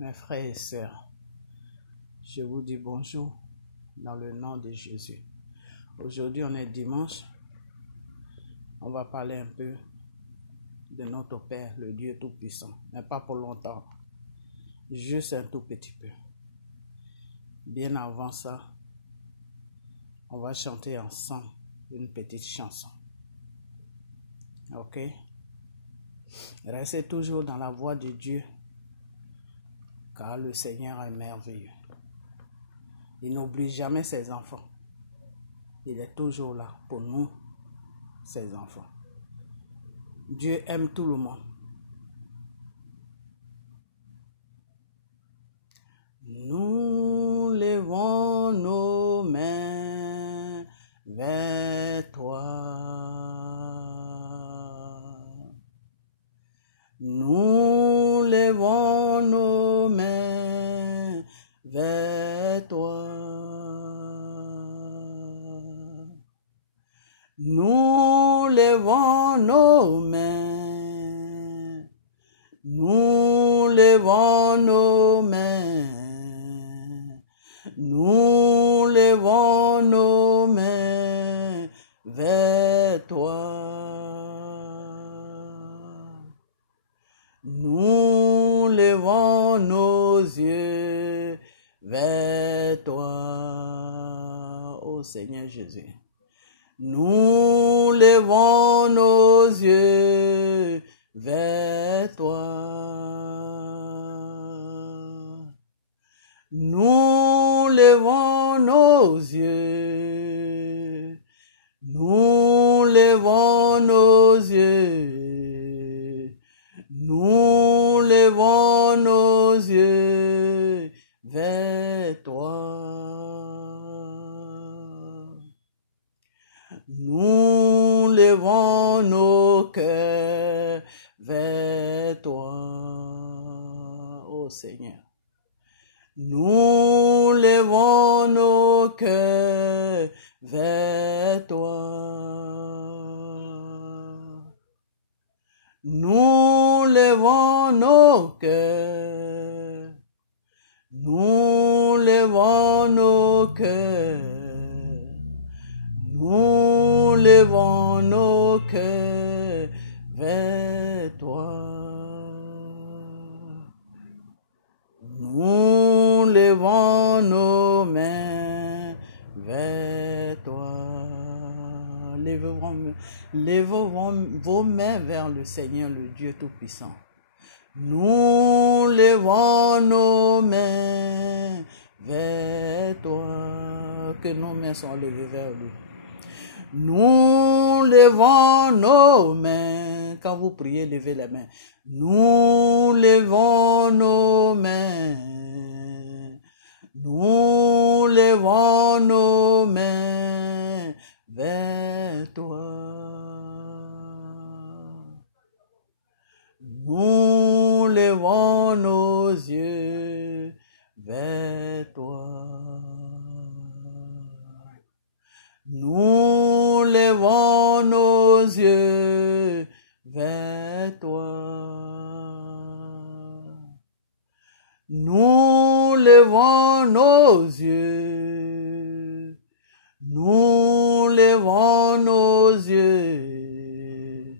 Mes frères et sœurs, je vous dis bonjour dans le nom de Jésus. Aujourd'hui, on est dimanche. On va parler un peu de notre Père, le Dieu Tout-Puissant, mais pas pour longtemps, juste un tout petit peu. Bien avant ça, on va chanter ensemble une petite chanson. Ok? Restez toujours dans la voix de Dieu, car le Seigneur est merveilleux. Il n'oublie jamais ses enfants. Il est toujours là pour nous, ses enfants. Dieu aime tout le monde. Nous levons nos mains vers toi. Nous levons nos mains vers toi. Nous levons nos mains. Nous levons nos mains. Nous levons nos mains vers toi. Nous levons nos yeux vers toi, ô Seigneur Jésus. Nous levons nos yeux vers toi. Nous levons nos yeux. Nous levons nos yeux. Nous levons nos yeux vers toi. Nous levons nos cœurs vers toi, ô Seigneur. Nous levons nos cœurs vers toi. Nous levons nos cœurs. Nous levons nos cœurs. Nous levons nos cœurs vers toi. Nous levons nos mains vers toi. Levez vos mains vers le Seigneur, le Dieu Tout-Puissant. Nous levons nos mains vers toi. Que nos mains sont levées vers lui. Nous levons nos mains. Quand vous priez, levez les mains. Nous levons nos mains. Nous levons nos mains vers toi. Nous levons nos yeux vers toi. Nous levons nos yeux vers toi. Nous levons nos yeux. Nous levons nos yeux.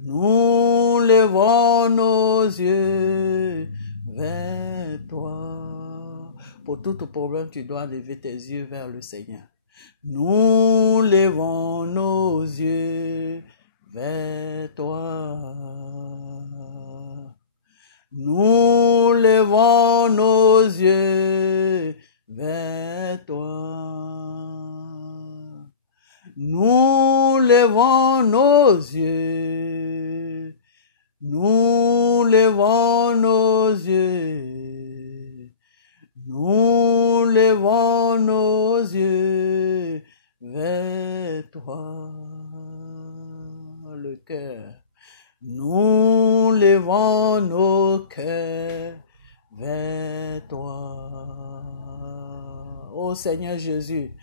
Nous levons nos yeux vers toi. Pour tout problème, tu dois lever tes yeux vers le Seigneur. Nous levons nos yeux vers toi. Nous levons nos yeux vers toi. Nous levons nos yeux. Nous levons nos yeux. Nous levons nos yeux vers toi. Le cœur. Nous levons nos cœurs vers toi. Ô Seigneur Jésus,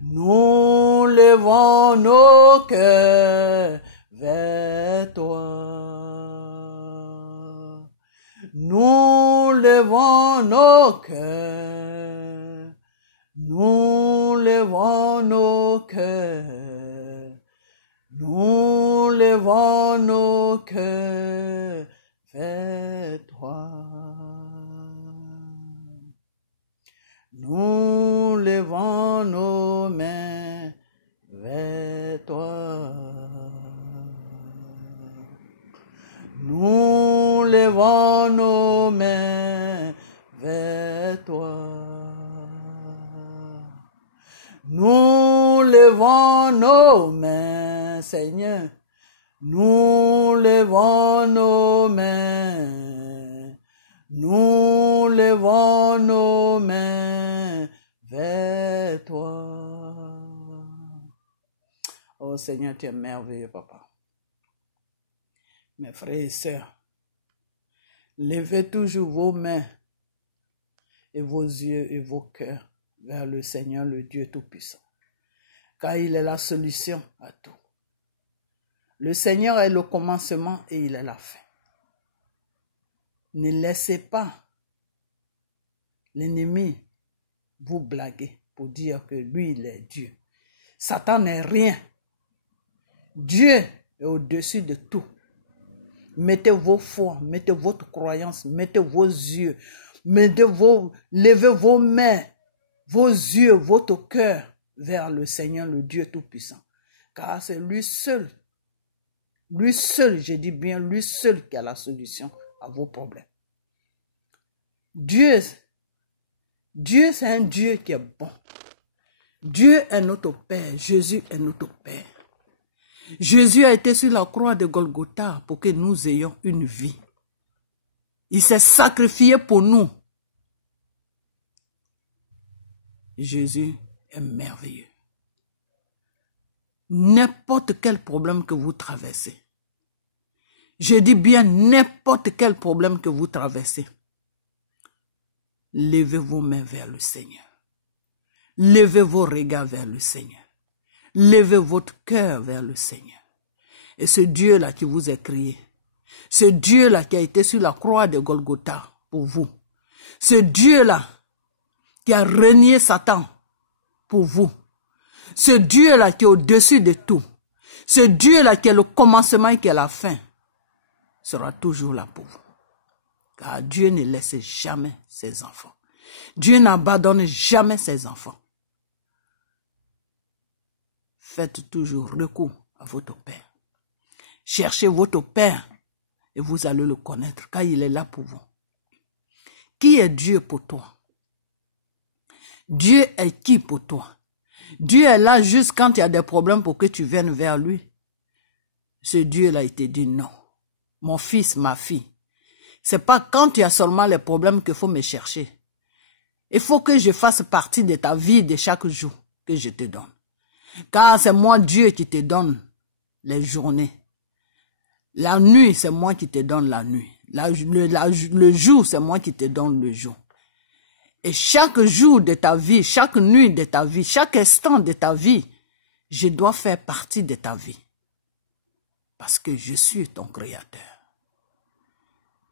nous levons nos cœurs vers toi. Nous levons nos cœurs, nous levons nos cœurs, nous levons nos cœurs vers toi. Nous levons nos mains vers toi. Nous levons nos mains vers toi. Nous levons nos mains, Seigneur. Nous levons nos mains. Nous levons nos mains vers toi. Oh Seigneur, tu es merveilleux, Papa. Mes frères et sœurs, levez toujours vos mains et vos yeux et vos cœurs vers le Seigneur, le Dieu Tout-Puissant, car il est la solution à tout. Le Seigneur est le commencement et il est la fin. Ne laissez pas l'ennemi vous blaguer pour dire que lui, il est Dieu. Satan n'est rien. Dieu est au-dessus de tout. Mettez vos foi, mettez votre croyance, mettez vos yeux, levez vos mains, vos yeux, votre cœur vers le Seigneur, le Dieu Tout-Puissant. Car c'est lui seul, je dis bien lui seul qui a la solution à vos problèmes. Dieu, c'est un Dieu qui est bon. Dieu est notre Père, Jésus est notre Père. Jésus a été sur la croix de Golgotha pour que nous ayons une vie. Il s'est sacrifié pour nous. Jésus est merveilleux. N'importe quel problème que vous traversez, je dis bien n'importe quel problème que vous traversez, levez vos mains vers le Seigneur. Levez vos regards vers le Seigneur. Levez votre cœur vers le Seigneur. Et ce Dieu-là qui vous a créé, ce Dieu-là qui a été sur la croix de Golgotha pour vous, ce Dieu-là qui a renié Satan pour vous, ce Dieu-là qui est au-dessus de tout, ce Dieu-là qui est le commencement et qui est la fin, sera toujours là pour vous. Car Dieu ne laisse jamais ses enfants. Dieu n'abandonne jamais ses enfants. Faites toujours recours à votre Père. Cherchez votre Père et vous allez le connaître car il est là pour vous. Qui est Dieu pour toi? Dieu est qui pour toi? Dieu est là juste quand il y a des problèmes pour que tu viennes vers lui. Ce Dieu-là, il te dit non. Mon fils, ma fille, c'est pas quand il y a seulement les problèmes qu'il faut me chercher. Il faut que je fasse partie de ta vie de chaque jour que je te donne. Car c'est moi Dieu qui te donne les journées. La nuit, c'est moi qui te donne la nuit. Le jour, c'est moi qui te donne le jour. Et chaque jour de ta vie, chaque nuit de ta vie, chaque instant de ta vie, je dois faire partie de ta vie. Parce que je suis ton créateur.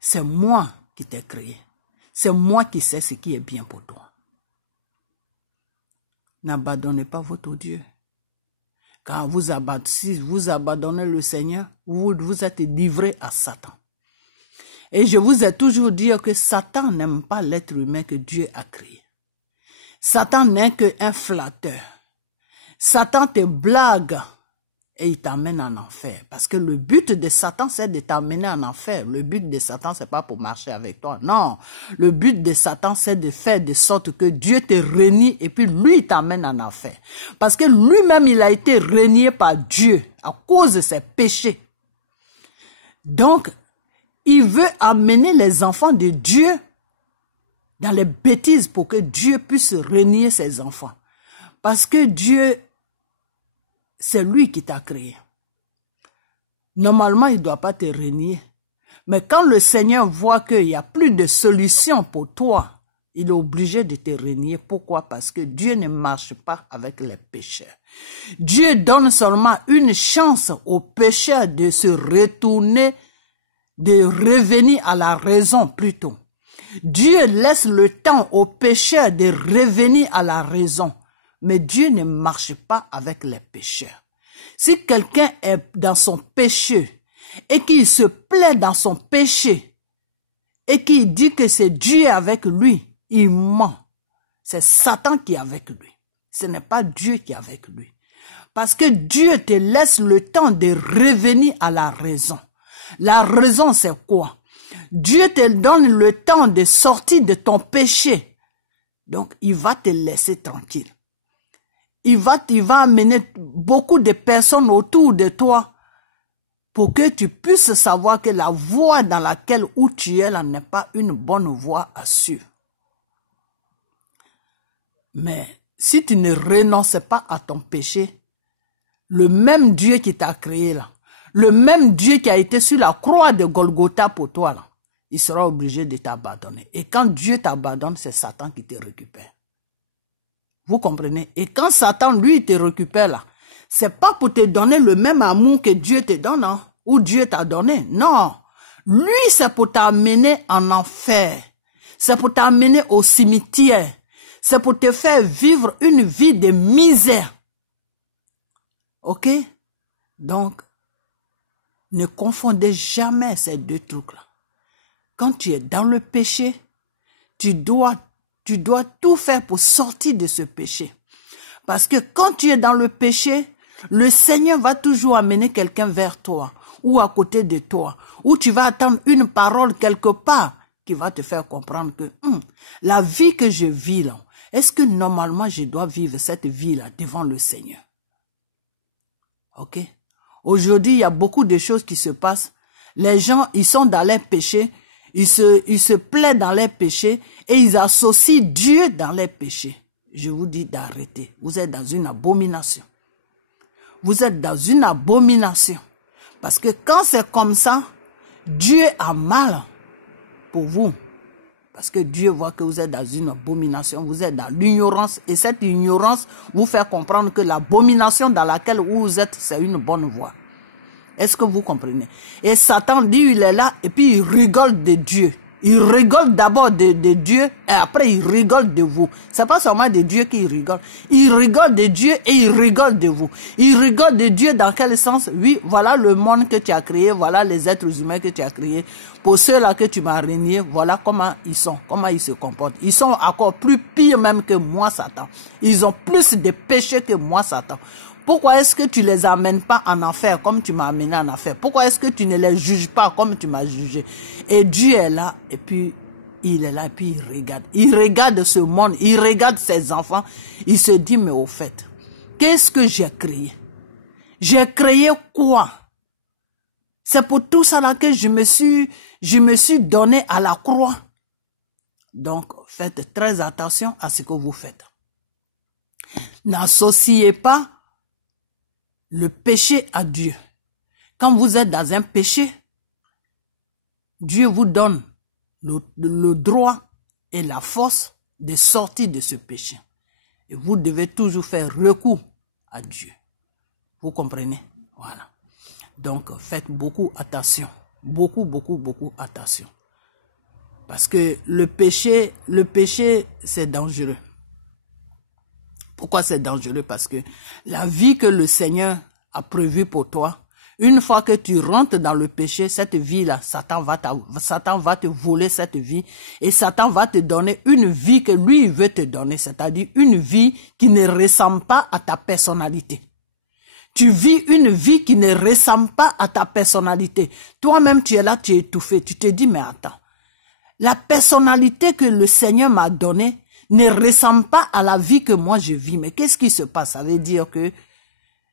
C'est moi qui t'ai créé. C'est moi qui sais ce qui est bien pour toi. N'abandonnez pas votre Dieu. Car si vous abandonnez le Seigneur, vous êtes livré à Satan. Et je vous ai toujours dit que Satan n'aime pas l'être humain que Dieu a créé. Satan n'est qu'un flatteur. Satan te blague et il t'amène en enfer. Parce que le but de Satan, c'est de t'amener en enfer. Le but de Satan, c'est pas pour marcher avec toi. Non. Le but de Satan, c'est de faire de sorte que Dieu te renie et puis lui t'amène en enfer. Parce que lui-même, il a été renié par Dieu à cause de ses péchés. Donc, il veut amener les enfants de Dieu dans les bêtises pour que Dieu puisse renier ses enfants. Parce que Dieu, c'est lui qui t'a créé. Normalement, il ne doit pas te renier. Mais quand le Seigneur voit qu'il n'y a plus de solution pour toi, il est obligé de te renier. Pourquoi? Parce que Dieu ne marche pas avec les pécheurs. Dieu donne seulement une chance aux pécheurs de se retourner, de revenir à la raison plutôt. Dieu laisse le temps aux pécheurs de revenir à la raison. Mais Dieu ne marche pas avec les pécheurs. Si quelqu'un est dans son péché et qu'il se plaît dans son péché et qu'il dit que c'est Dieu avec lui, il ment. C'est Satan qui est avec lui. Ce n'est pas Dieu qui est avec lui. Parce que Dieu te laisse le temps de revenir à la raison. La raison, c'est quoi? Dieu te donne le temps de sortir de ton péché. Donc, il va te laisser tranquille. Il va amener beaucoup de personnes autour de toi pour que tu puisses savoir que la voie dans laquelle où tu es là n'est pas une bonne voie à suivre. Mais si tu ne renonces pas à ton péché, le même Dieu qui t'a créé là, le même Dieu qui a été sur la croix de Golgotha pour toi là, il sera obligé de t'abandonner. Et quand Dieu t'abandonne, c'est Satan qui te récupère. Vous comprenez? Et quand Satan, lui, te récupère là, c'est pas pour te donner le même amour que Dieu te donne, hein, ou Dieu t'a donné. Non. Lui, c'est pour t'amener en enfer. C'est pour t'amener au cimetière. C'est pour te faire vivre une vie de misère. Ok? Donc, ne confondez jamais ces deux trucs-là. Quand tu es dans le péché, tu dois tout faire pour sortir de ce péché. Parce que quand tu es dans le péché, le Seigneur va toujours amener quelqu'un vers toi, ou à côté de toi, ou tu vas attendre une parole quelque part qui va te faire comprendre que la vie que je vis là, est-ce que normalement je dois vivre cette vie-là devant le Seigneur? Ok? Aujourd'hui, il y a beaucoup de choses qui se passent. Les gens, ils sont dans les péchés, ils se plaident dans les péchés et ils associent Dieu dans les péchés. Je vous dis d'arrêter. Vous êtes dans une abomination. Vous êtes dans une abomination. Parce que quand c'est comme ça, Dieu a mal pour vous. Parce que Dieu voit que vous êtes dans une abomination, vous êtes dans l'ignorance. Et cette ignorance vous fait comprendre que l'abomination dans laquelle vous êtes, c'est une bonne voie. Est-ce que vous comprenez? Et Satan, lui, il est là et puis il rigole de Dieu. Il rigole d'abord de Dieu et après il rigole de vous. C'est pas seulement de Dieu qu'il rigole. Il rigole de Dieu et il rigole de vous. Il rigole de Dieu dans quel sens? Oui, voilà le monde que tu as créé, voilà les êtres humains que tu as créés. Pour ceux-là que tu m'as régné, voilà comment ils sont, comment ils se comportent. Ils sont encore plus pires même que moi, Satan. Ils ont plus de péchés que moi, Satan. Pourquoi est-ce que tu les amènes pas en enfer comme tu m'as amené en enfer? Pourquoi est-ce que tu ne les juges pas comme tu m'as jugé? Et Dieu est là, et puis il est là, et puis il regarde. Il regarde ce monde, il regarde ses enfants. Il se dit, mais au fait, qu'est-ce que j'ai créé? J'ai créé quoi? C'est pour tout ça là que je me suis donné à la croix. Donc, faites très attention à ce que vous faites. N'associez pas le péché à Dieu. Quand vous êtes dans un péché, Dieu vous donne le droit et la force de sortir de ce péché. Et vous devez toujours faire recours à Dieu. Vous comprenez? Voilà. Donc, faites beaucoup attention. Beaucoup attention. Parce que le péché, c'est dangereux. Pourquoi c'est dangereux? Parce que la vie que le Seigneur a prévue pour toi, une fois que tu rentres dans le péché, cette vie-là, Satan va te voler cette vie et Satan va te donner une vie que lui veut te donner, c'est-à-dire une vie qui ne ressemble pas à ta personnalité. Tu vis une vie qui ne ressemble pas à ta personnalité. Toi-même, tu es là, tu es étouffé. Tu te dis, mais attends, la personnalité que le Seigneur m'a donnée ne ressemble pas à la vie que moi je vis. Mais qu'est-ce qui se passe? Ça veut dire que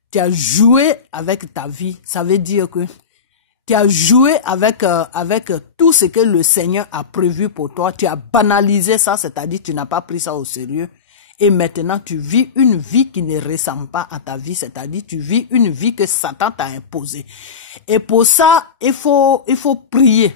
tu as joué avec ta vie. Ça veut dire que tu as joué avec tout ce que le Seigneur a prévu pour toi. Tu as banalisé ça, c'est-à-dire tu n'as pas pris ça au sérieux. Et maintenant, tu vis une vie qui ne ressemble pas à ta vie, c'est-à-dire tu vis une vie que Satan t'a imposée. Et pour ça, il faut prier.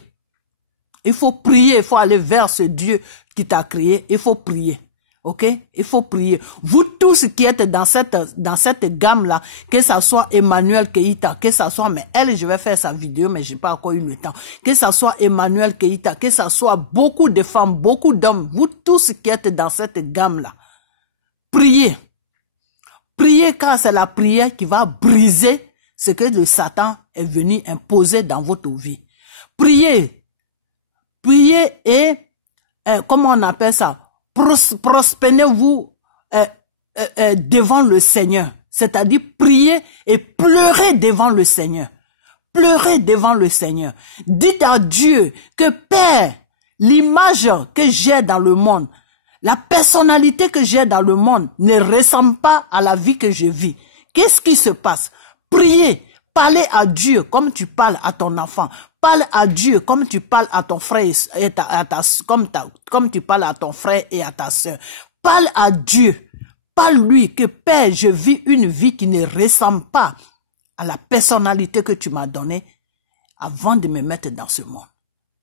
Il faut prier, il faut aller vers ce Dieu qui t'a créé, il faut prier. Ok, il faut prier. Vous tous qui êtes dans cette gamme-là, que ça soit Emmanuel Keïta, que ça soit, mais elle, je vais faire sa vidéo, mais j'ai pas encore eu le temps. Que ça soit Emmanuel Keïta, que ça soit beaucoup de femmes, beaucoup d'hommes, vous tous qui êtes dans cette gamme-là, priez. Priez car c'est la prière qui va briser ce que le Satan est venu imposer dans votre vie. Priez. Priez et, comment on appelle ça? Prospérez-vous devant le Seigneur. C'est-à-dire priez et pleurez devant le Seigneur. Pleurez devant le Seigneur. Dites à Dieu que Père, l'image que j'ai dans le monde, la personnalité que j'ai dans le monde ne ressemble pas à la vie que je vis. Qu'est-ce qui se passe? Priez. Parlez à Dieu comme tu parles à ton enfant. Parle à Dieu comme tu parles à ton frère et comme tu parles à ton frère et à ta sœur. Parle à Dieu. Parle-lui que Père, je vis une vie qui ne ressemble pas à la personnalité que tu m'as donnée avant de me mettre dans ce monde.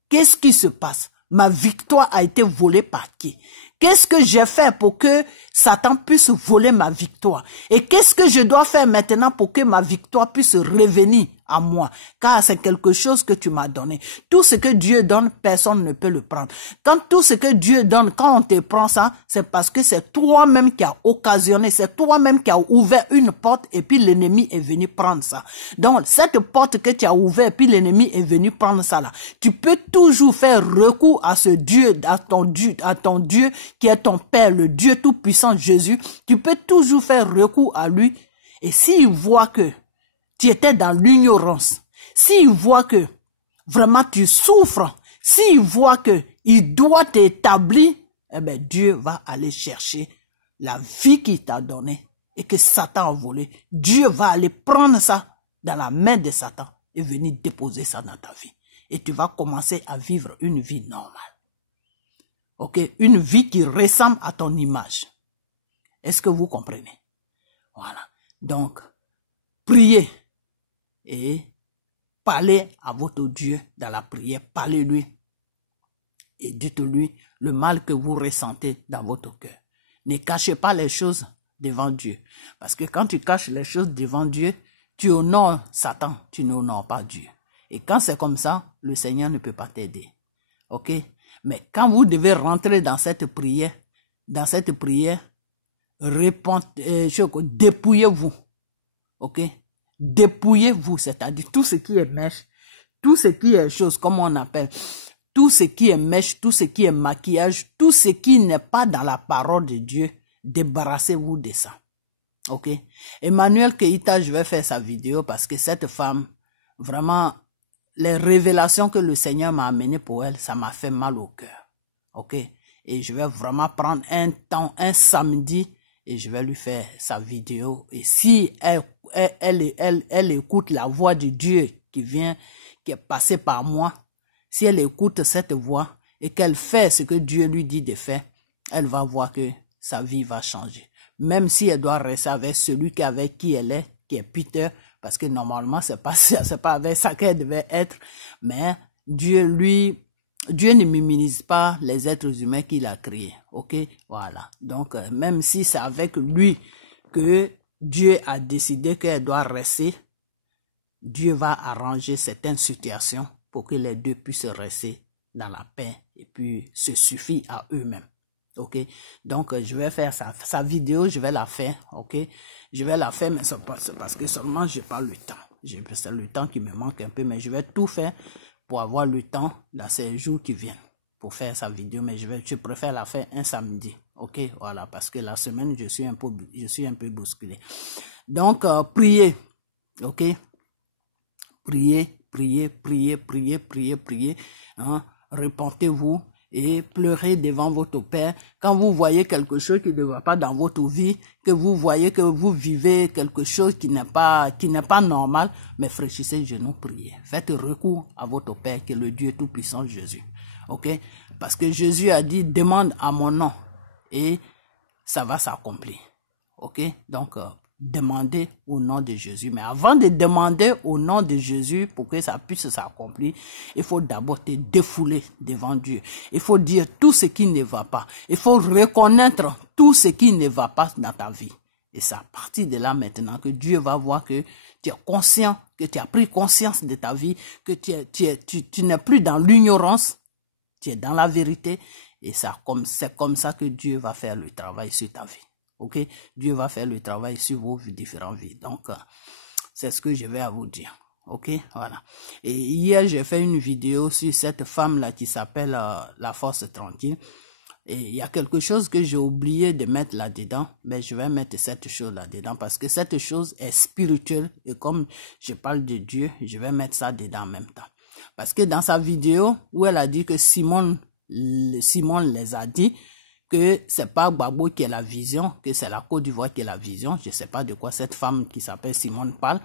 Qu'est-ce qui se passe? Ma victoire a été volée par qui? Qu'est-ce que j'ai fait pour que Satan puisse voler ma victoire? Et qu'est-ce que je dois faire maintenant pour que ma victoire puisse revenir à moi? Car c'est quelque chose que tu m'as donné. Tout ce que Dieu donne, personne ne peut le prendre. Quand tout ce que Dieu donne, quand on te prend ça, c'est parce que c'est toi-même qui as occasionné, c'est toi-même qui as ouvert une porte et puis l'ennemi est venu prendre ça. Donc, cette porte que tu as ouverte et puis l'ennemi est venu prendre ça là, tu peux toujours faire recours à ce Dieu, à ton Dieu qui est ton Père, le Dieu tout-puissant Jésus. Tu peux toujours faire recours à lui. Et s'il voit que tu étais dans l'ignorance, s'il voit que vraiment tu souffres, s'il voit que il doit t'établir, eh bien Dieu va aller chercher la vie qu'il t'a donnée et que Satan a volé. Dieu va aller prendre ça dans la main de Satan et venir déposer ça dans ta vie. Et tu vas commencer à vivre une vie normale. Ok, une vie qui ressemble à ton image. Est-ce que vous comprenez? Voilà. Donc, priez et parlez à votre Dieu dans la prière. Parlez-lui et dites-lui le mal que vous ressentez dans votre cœur. Ne cachez pas les choses devant Dieu. Parce que quand tu caches les choses devant Dieu, tu honores Satan, tu n'honores pas Dieu. Et quand c'est comme ça, le Seigneur ne peut pas t'aider. Ok? Mais quand vous devez rentrer dans cette prière, dépouillez-vous. Ok? Dépouillez-vous, c'est-à-dire tout ce qui est mèche, tout ce qui est chose, comme on appelle, tout ce qui est mèche, tout ce qui est maquillage, tout ce qui n'est pas dans la parole de Dieu, débarrassez-vous de ça. Ok? Emmanuel Keïta, je vais faire sa vidéo parce que cette femme, vraiment, les révélations que le Seigneur m'a amenées pour elle, ça m'a fait mal au cœur. Ok? Et je vais vraiment prendre un samedi, et je vais lui faire sa vidéo. Et si elle écoute la voix de Dieu qui est passée par moi, si elle écoute cette voix et qu'elle fait ce que Dieu lui dit de faire, elle va voir que sa vie va changer. Même si elle doit rester avec celui avec qui elle est, qui est Peter, parce que normalement c'est pas avec ça qu'elle devait être, mais Dieu ne minimise pas les êtres humains qu'il a créés. Ok, voilà. Donc même si c'est avec lui que Dieu a décidé qu'elle doit rester, Dieu va arranger certaines situations pour que les deux puissent rester dans la paix et puis se suffire à eux-mêmes. Ok, donc je vais faire sa vidéo, je vais la faire. Ok, je vais la faire, mais c'est parce que seulement j'ai pas le temps. C'est le temps qui me manque un peu, mais je vais tout faire pour avoir le temps dans ces jours qui viennent pour faire sa vidéo, mais je préfère la faire un samedi. Ok, voilà, parce que la semaine je suis un peu bousculé. Donc priez. Ok, priez. Hein? Repentez-vous et pleurez devant votre Père. Quand vous voyez quelque chose qui ne va pas dans votre vie, que vous voyez que vous vivez quelque chose qui n'est pas normal, mais fléchissez les genoux, priez. Faites recours à votre Père qui est le Dieu tout-puissant Jésus. Ok? Parce que Jésus a dit, demande à mon nom et ça va s'accomplir. Ok? Donc, demander au nom de Jésus. Mais avant de demander au nom de Jésus pour que ça puisse s'accomplir, il faut d'abord te défouler devant Dieu. Il faut dire tout ce qui ne va pas. Il faut reconnaître tout ce qui ne va pas dans ta vie. Et c'est à partir de là maintenant que Dieu va voir que tu es conscient, que tu as pris conscience de ta vie, que tu n'es plus dans l'ignorance, tu es dans la vérité. Et c'est comme ça que Dieu va faire le travail sur ta vie. Ok? Dieu va faire le travail sur vos différentes vies. Donc, c'est ce que je vais à vous dire. Ok? Voilà. Et hier, j'ai fait une vidéo sur cette femme-là qui s'appelle La Force Tranquille. Et il y a quelque chose que j'ai oublié de mettre là-dedans, mais je vais mettre cette chose là-dedans parce que cette chose est spirituelle et comme je parle de Dieu, je vais mettre ça dedans en même temps. Parce que dans sa vidéo où elle a dit que Simon les a dit que c'est pas Gbagbo qui est la vision, que c'est la Côte d'Ivoire qui est la vision. Je sais pas de quoi cette femme qui s'appelle Simone parle.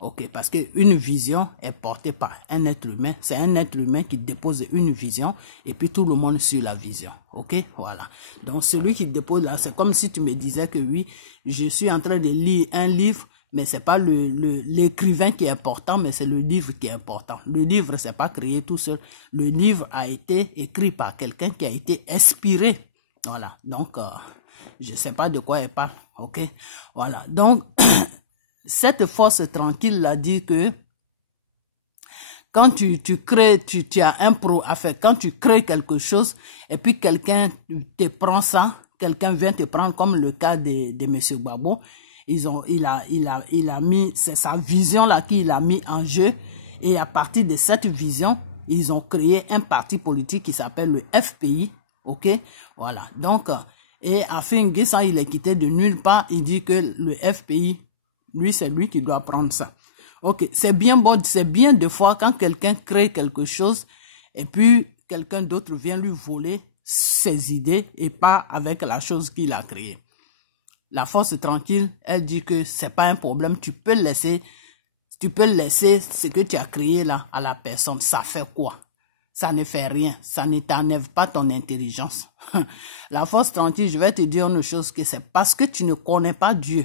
Ok, parce que une vision est portée par un être humain. C'est un être humain qui dépose une vision et puis tout le monde suit la vision. Ok, voilà. Donc celui qui dépose là, c'est comme si tu me disais que oui, je suis en train de lire un livre, mais c'est pas l'écrivain qui est important, mais c'est le livre qui est important. Le livre, c'est pas créé tout seul. Le livre a été écrit par quelqu'un qui a été inspiré. Voilà. Donc, je sais pas de quoi elle parle. Ok, voilà. Donc cette force tranquille l'a dit que quand tu crées, tu as un quand tu crées quelque chose et puis quelqu'un te prend ça, quelqu'un vient te prendre comme le cas de monsieur Gbagbo, il a mis, c'est sa vision là qu'il a mis en jeu et à partir de cette vision, ils ont créé un parti politique qui s'appelle le FPI, ok, voilà. Donc, et Afin N'Guessan, il est quitté de nulle part, il dit que le FPI, lui, c'est lui qui doit prendre ça. Ok, c'est bien bon, c'est bien de fois quand quelqu'un crée quelque chose et puis quelqu'un d'autre vient lui voler ses idées et pas avec la chose qu'il a créée. La force tranquille, elle dit que c'est pas un problème, tu peux laisser ce que tu as créé là à la personne. Ça fait quoi? Ça ne fait rien, ça ne t'enlève pas ton intelligence. La force tranquille, je vais te dire une chose, que c'est parce que tu ne connais pas Dieu.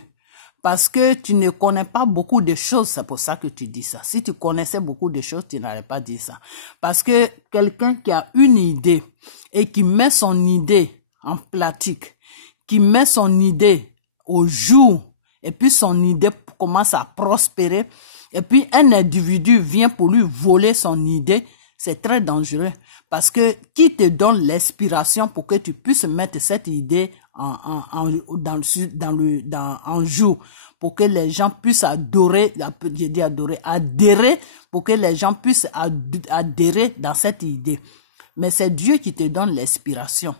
Parce que tu ne connais pas beaucoup de choses, c'est pour ça que tu dis ça. Si tu connaissais beaucoup de choses, tu n'allais pas dire ça. Parce que quelqu'un qui a une idée et qui met son idée en pratique, qui met son idée au jour, et puis son idée commence à prospérer, et puis un individu vient pour lui voler son idée, c'est très dangereux. Parce que qui te donne l'inspiration pour que tu puisses mettre cette idée en jour, pour que les gens puissent adhérer, pour que les gens puissent adhérer dans cette idée. Mais c'est Dieu qui te donne l'inspiration.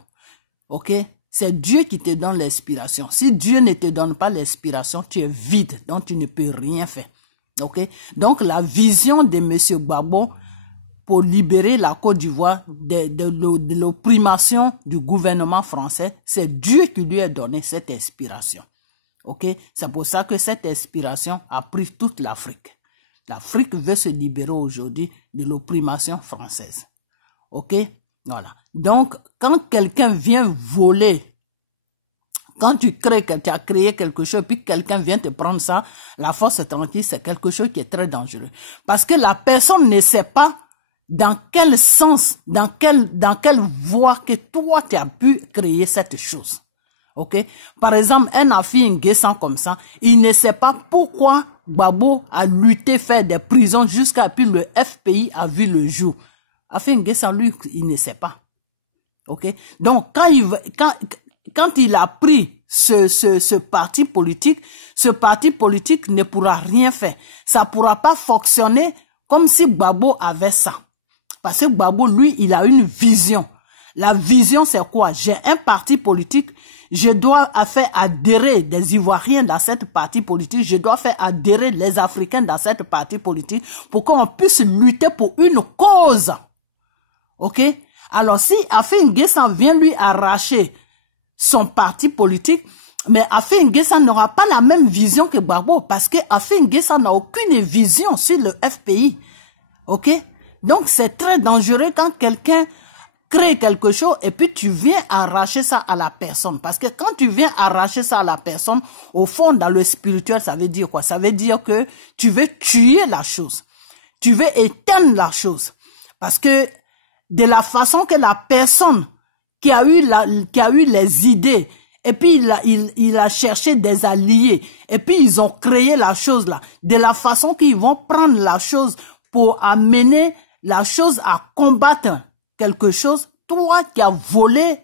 Ok? C'est Dieu qui te donne l'inspiration. Si Dieu ne te donne pas l'inspiration, tu es vide, donc tu ne peux rien faire. Ok? Donc la vision de monsieur Gbagbo pour libérer la Côte d'Ivoire de l'opprimation du gouvernement français, c'est Dieu qui lui a donné cette inspiration. Ok? C'est pour ça que cette inspiration a pris toute l'Afrique. L'Afrique veut se libérer aujourd'hui de l'opprimation française. Ok? Voilà. Donc, quand quelqu'un vient voler, quand tu as créé quelque chose, puis quelqu'un vient te prendre ça, la force tranquille, c'est quelque chose qui est très dangereux. Parce que la personne ne sait pas dans quel sens, dans quelle voie que toi tu as pu créer cette chose. Ok? Par exemple, un Afin N'Guessan comme ça, il ne sait pas pourquoi Gbagbo a lutté, fait des prisons jusqu'à puis le FPI a vu le jour. Afin N'Guessan, lui, il ne sait pas. Ok? Donc, quand il a pris ce parti politique ne pourra rien faire. Ça pourra pas fonctionner comme si Gbagbo avait ça. Parce que Gbagbo, lui, il a une vision. La vision, c'est quoi? J'ai un parti politique, je dois faire adhérer des Ivoiriens dans cette parti politique, je dois faire adhérer les Africains dans cette parti politique pour qu'on puisse lutter pour une cause. Ok? Alors, si Afin N'Guessan vient lui arracher son parti politique, mais Afin N'Guessan n'aura pas la même vision que Gbagbo parce que Afin N'Guessan n'a aucune vision sur le FPI. Ok? Donc, c'est très dangereux quand quelqu'un crées quelque chose et puis tu viens arracher ça à la personne. Parce que quand tu viens arracher ça à la personne, au fond, dans le spirituel, ça veut dire quoi? Ça veut dire que tu veux tuer la chose. Tu veux éteindre la chose. Parce que de la façon que la personne qui a eu les idées, et puis il a cherché des alliés, et puis ils ont créé la chose là, de la façon qu'ils vont prendre la chose pour amener la chose à combattre quelque chose, toi qui as volé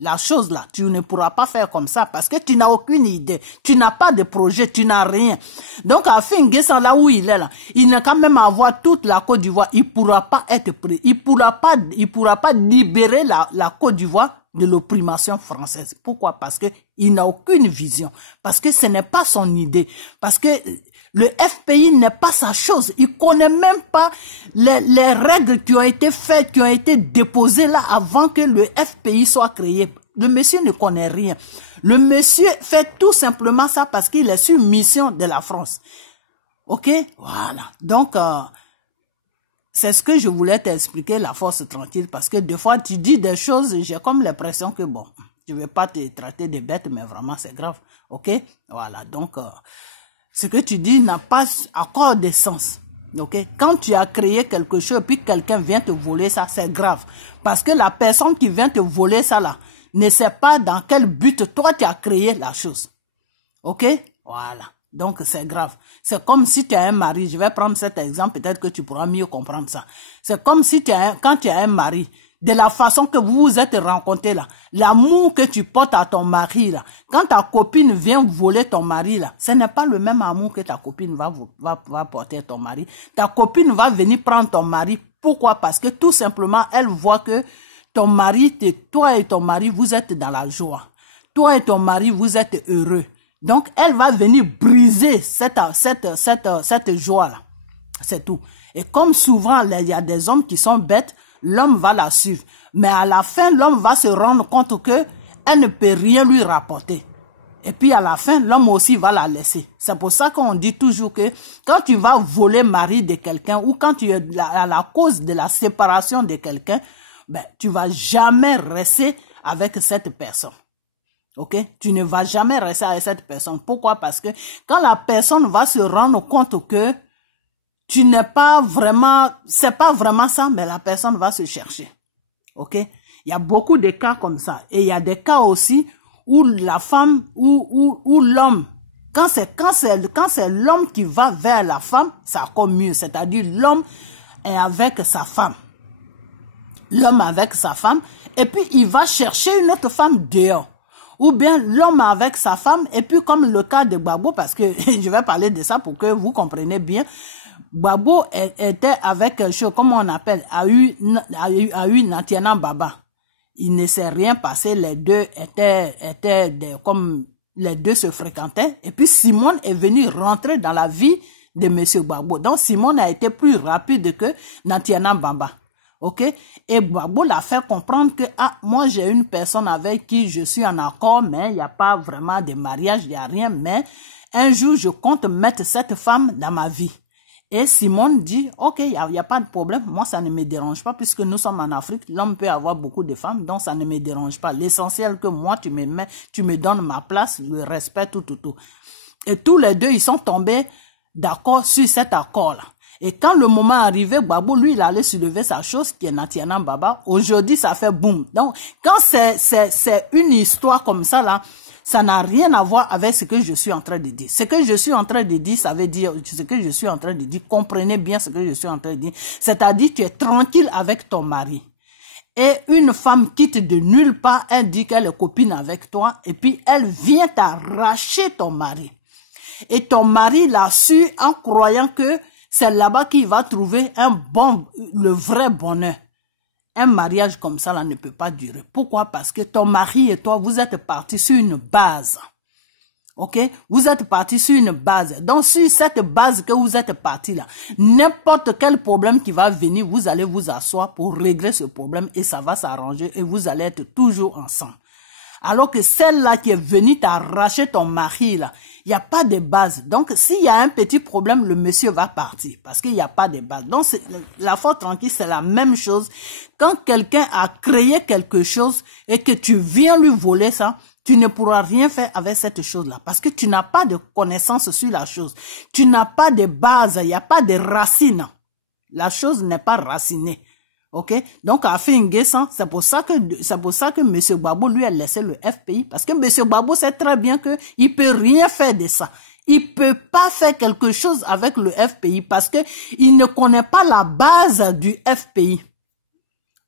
la chose là, tu ne pourras pas faire comme ça parce que tu n'as aucune idée, tu n'as pas de projet, tu n'as rien. Donc à Finguessan, là où il est là, il n'a quand même avoir toute la Côte d'Ivoire, il pourra pas être pris, il pourra pas libérer la Côte d'Ivoire de l'opprimation française. Pourquoi? Parce que il n'a aucune vision, parce que ce n'est pas son idée, parce que le FPI n'est pas sa chose. Il connaît même pas les règles qui ont été faites, qui ont été déposées là avant que le FPI soit créé. Le monsieur ne connaît rien. Le monsieur fait tout simplement ça parce qu'il est sur mission de la France. Ok? Voilà. Donc, c'est ce que je voulais t'expliquer, la force tranquille, parce que des fois, tu dis des choses, j'ai comme l'impression que bon, je vais pas te traiter de bête, mais vraiment, c'est grave. Ok? Voilà. Donc, ce que tu dis n'a pas encore de sens. Okay? Quand tu as créé quelque chose puis quelqu'un vient te voler ça, c'est grave. Parce que la personne qui vient te voler ça là, ne sait pas dans quel but toi tu as créé la chose. Ok? Voilà. Donc c'est grave. C'est comme si tu as un mari. Je vais prendre cet exemple, peut-être que tu pourras mieux comprendre ça. C'est comme si quand tu as un mari, de la façon que vous vous êtes rencontrés là, l'amour que tu portes à ton mari là, quand ta copine vient voler ton mari là, ce n'est pas le même amour que ta copine va porter à ton mari. Ta copine va venir prendre ton mari. Pourquoi? Parce que tout simplement, elle voit que ton mari, toi et ton mari, vous êtes dans la joie. Toi et ton mari, vous êtes heureux. Donc, elle va venir briser cette joie là. C'est tout. Et comme souvent, il y a des hommes qui sont bêtes, l'homme va la suivre. Mais à la fin, l'homme va se rendre compte que elle ne peut rien lui rapporter. Et puis à la fin, l'homme aussi va la laisser. C'est pour ça qu'on dit toujours que quand tu vas voler le mari de quelqu'un ou quand tu es à la cause de la séparation de quelqu'un, ben, tu vas jamais rester avec cette personne. Ok? Tu ne vas jamais rester avec cette personne. Pourquoi? Parce que quand la personne va se rendre compte que tu n'es pas vraiment, c'est pas vraiment ça, mais la personne va se chercher. Ok? Il y a beaucoup de cas comme ça. Et il y a des cas aussi où la femme, ou l'homme, quand c'est l'homme qui va vers la femme, c'est encore mieux. C'est-à-dire l'homme est avec sa femme. L'homme avec sa femme, et puis il va chercher une autre femme dehors. Ou bien l'homme avec sa femme, et puis comme le cas de Gbagbo, parce que je vais parler de ça pour que vous compreniez bien, Gbagbo était avec, comment on appelle, a eu Natiana Baba. Il ne s'est rien passé, les deux comme les deux se fréquentaient. Et puis Simone est venue rentrer dans la vie de monsieur Gbagbo. Donc Simone a été plus rapide que Natiana Baba. Ok? Et Gbagbo l'a fait comprendre que, moi j'ai une personne avec qui je suis en accord, mais il n'y a pas vraiment de mariage, il n'y a rien, mais un jour je compte mettre cette femme dans ma vie. Et Simone dit, ok, il y a pas de problème, moi ça ne me dérange pas puisque nous sommes en Afrique, l'homme peut avoir beaucoup de femmes, donc ça ne me dérange pas. L'essentiel que moi tu me donnes ma place, le respect, tout. Et tous les deux, ils sont tombés d'accord sur cet accord-là. Et quand le moment arrivé, Gbagbo, lui, il allait soulever sa chose qui est Natiana Baba. Aujourd'hui, ça fait boum. Donc, quand c'est une histoire comme ça, là, ça n'a rien à voir avec ce que je suis en train de dire. Ce que je suis en train de dire, ça veut dire, ce que je suis en train de dire, comprenez bien ce que je suis en train de dire. C'est-à-dire, tu es tranquille avec ton mari. Et une femme quitte de nulle part, elle dit qu'elle est copine avec toi, et puis elle vient t'arracher ton mari. Et ton mari l'a su en croyant que c'est là-bas qu'il va trouver le vrai bonheur. Un mariage comme ça, là, ne peut pas durer. Pourquoi? Parce que ton mari et toi, vous êtes partis sur une base. Ok? Vous êtes partis sur une base. Donc, sur cette base que vous êtes partis là, n'importe quel problème qui va venir, vous allez vous asseoir pour régler ce problème et ça va s'arranger et vous allez être toujours ensemble. alors que celle-là qui est venue t'arracher ton mari, là, il n'y a pas de base. Donc, s'il y a un petit problème, le monsieur va partir parce qu'il n'y a pas de base. Donc, la foi tranquille, c'est la même chose. Quand quelqu'un a créé quelque chose et que tu viens lui voler ça, tu ne pourras rien faire avec cette chose-là parce que tu n'as pas de connaissance sur la chose. Tu n'as pas de base, il n'y a pas de racine. La chose n'est pas racinée. OK? Donc, à Finguessan, c'est pour ça que M. Gbagbo lui a laissé le FPI. Parce que M. Gbagbo sait très bien qu'il peut rien faire de ça. Il peut pas faire quelque chose avec le FPI parce que il ne connaît pas la base du FPI.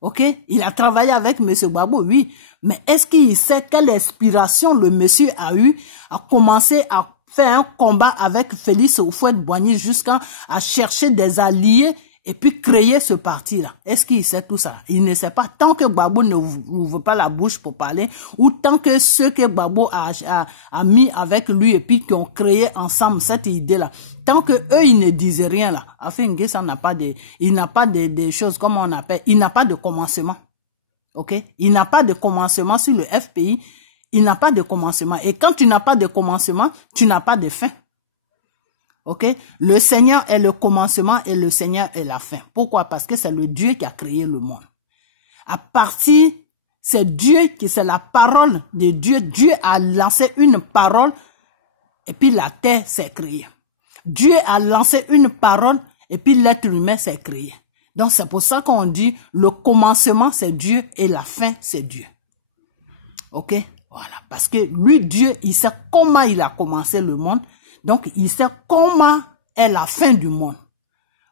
OK? Il a travaillé avec M. Gbagbo, oui. Mais est-ce qu'il sait quelle inspiration le monsieur a eu à commencer à faire un combat avec Félix Houphouët-Boigny jusqu'à chercher des alliés et puis créer ce parti-là? Est-ce qu'il sait tout ça? Il ne sait pas. Tant que Gbagbo ne ouvre pas la bouche pour parler, ou tant que ceux que Gbagbo a mis avec lui et puis qui ont créé ensemble cette idée-là, tant que eux ils ne disent rien là, Afin N'Guessan n'a pas il n'a pas de choses comme on appelle, il n'a pas de commencement. OK? Il n'a pas de commencement sur le FPI, il n'a pas de commencement. Et quand tu n'as pas de commencement, tu n'as pas de fin. OK? Le Seigneur est le commencement et le Seigneur est la fin. Pourquoi? Parce que c'est le Dieu qui a créé le monde. À partir, c'est Dieu c'est la parole de Dieu. Dieu a lancé une parole et puis la terre s'est créée. Dieu a lancé une parole et puis l'être humain s'est créé. Donc c'est pour ça qu'on dit le commencement c'est Dieu et la fin c'est Dieu. OK? Voilà. Parce que lui, Dieu, il sait comment il a commencé le monde. Donc, il sait comment est la fin du monde.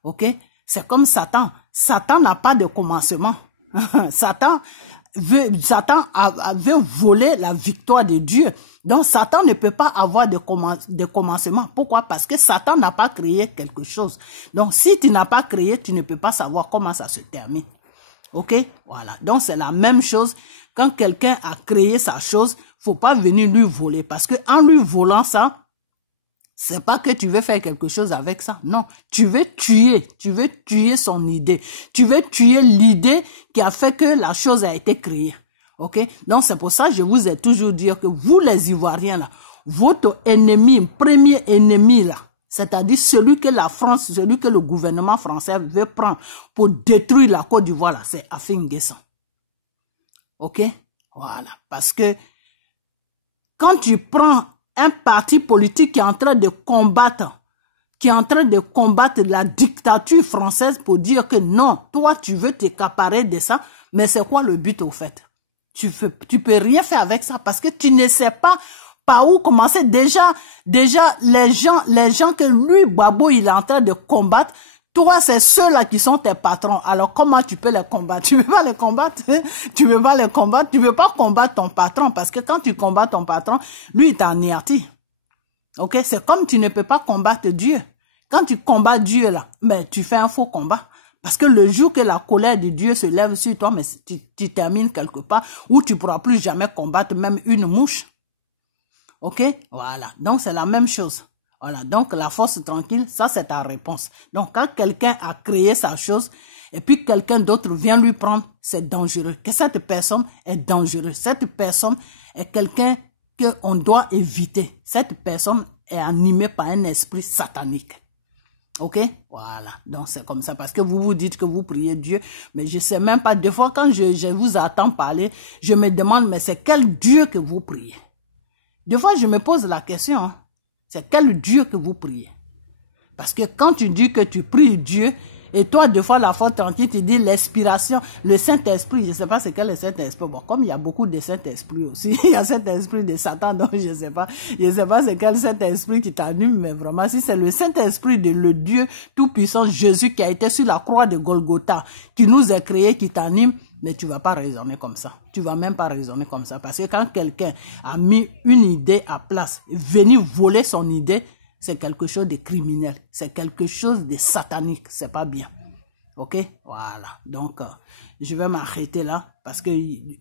OK? C'est comme Satan. Satan n'a pas de commencement. Satan veut voler la victoire de Dieu. Donc, Satan ne peut pas avoir de commencement. Pourquoi? Parce que Satan n'a pas créé quelque chose. Donc, si tu n'as pas créé, tu ne peux pas savoir comment ça se termine. OK? Voilà. Donc, c'est la même chose. Quand quelqu'un a créé sa chose, faut pas venir lui voler. Parce que en lui volant ça, c'est pas que tu veux faire quelque chose avec ça. Non, tu veux tuer son idée. Tu veux tuer l'idée qui a fait que la chose a été créée. OK? Donc, c'est pour ça que je vous ai toujours dit que vous, les Ivoiriens, là, votre ennemi, premier ennemi, là, c'est-à-dire celui que la France, celui que le gouvernement français veut prendre pour détruire la Côte d'Ivoire, là, c'est Afin N'Guessan. OK? Voilà. Parce que quand tu prends un parti politique qui est en train de combattre la dictature française pour dire que non, toi tu veux t'accaparer de ça, mais c'est quoi le but au fait? Tu peux rien faire avec ça parce que tu ne sais pas par où commencer. Déjà les gens que lui, Gbagbo, il est en train de combattre, toi, c'est ceux-là qui sont tes patrons. Alors, comment tu peux les combattre? Tu ne peux pas les combattre. Tu ne peux pas les combattre. Tu ne peux pas combattre ton patron parce que quand tu combats ton patron, lui, il t'a anéanti. OK? C'est comme tu ne peux pas combattre Dieu. Quand tu combats Dieu, là, mais tu fais un faux combat. Parce que le jour que la colère de Dieu se lève sur toi, mais tu termines quelque part où tu ne pourras plus jamais combattre même une mouche. OK? Voilà. Donc, c'est la même chose. Voilà, donc la force tranquille, ça c'est ta réponse. Donc quand quelqu'un a créé sa chose et puis quelqu'un d'autre vient lui prendre, c'est dangereux. Que cette personne est dangereuse. Cette personne est quelqu'un qu'on doit éviter. Cette personne est animée par un esprit satanique. OK? Voilà, donc c'est comme ça. Parce que vous vous dites que vous priez Dieu, mais je sais même pas. Des fois quand je vous attends parler, je me demande, mais c'est quel Dieu que vous priez? Des fois je me pose la question, hein. C'est quel Dieu que vous priez? Parce que quand tu dis que tu pries Dieu, et toi, deux fois, la foi tranquille, tu dis l'inspiration, le Saint-Esprit, je ne sais pas c'est quel le Saint-Esprit. Bon, comme il y a beaucoup de Saint-Esprit aussi, il y a Saint-Esprit de Satan, donc je ne sais pas c'est quel Saint-Esprit qui t'anime, mais vraiment, si c'est le Saint-Esprit de le Dieu tout-puissant, Jésus, qui a été sur la croix de Golgotha, qui nous a créés, qui t'anime, mais tu vas pas raisonner comme ça. Tu vas même pas raisonner comme ça. Parce que quand quelqu'un a mis une idée à place, venir voler son idée, c'est quelque chose de criminel. C'est quelque chose de satanique. C'est pas bien. OK? Voilà. Donc, je vais m'arrêter là. Parce que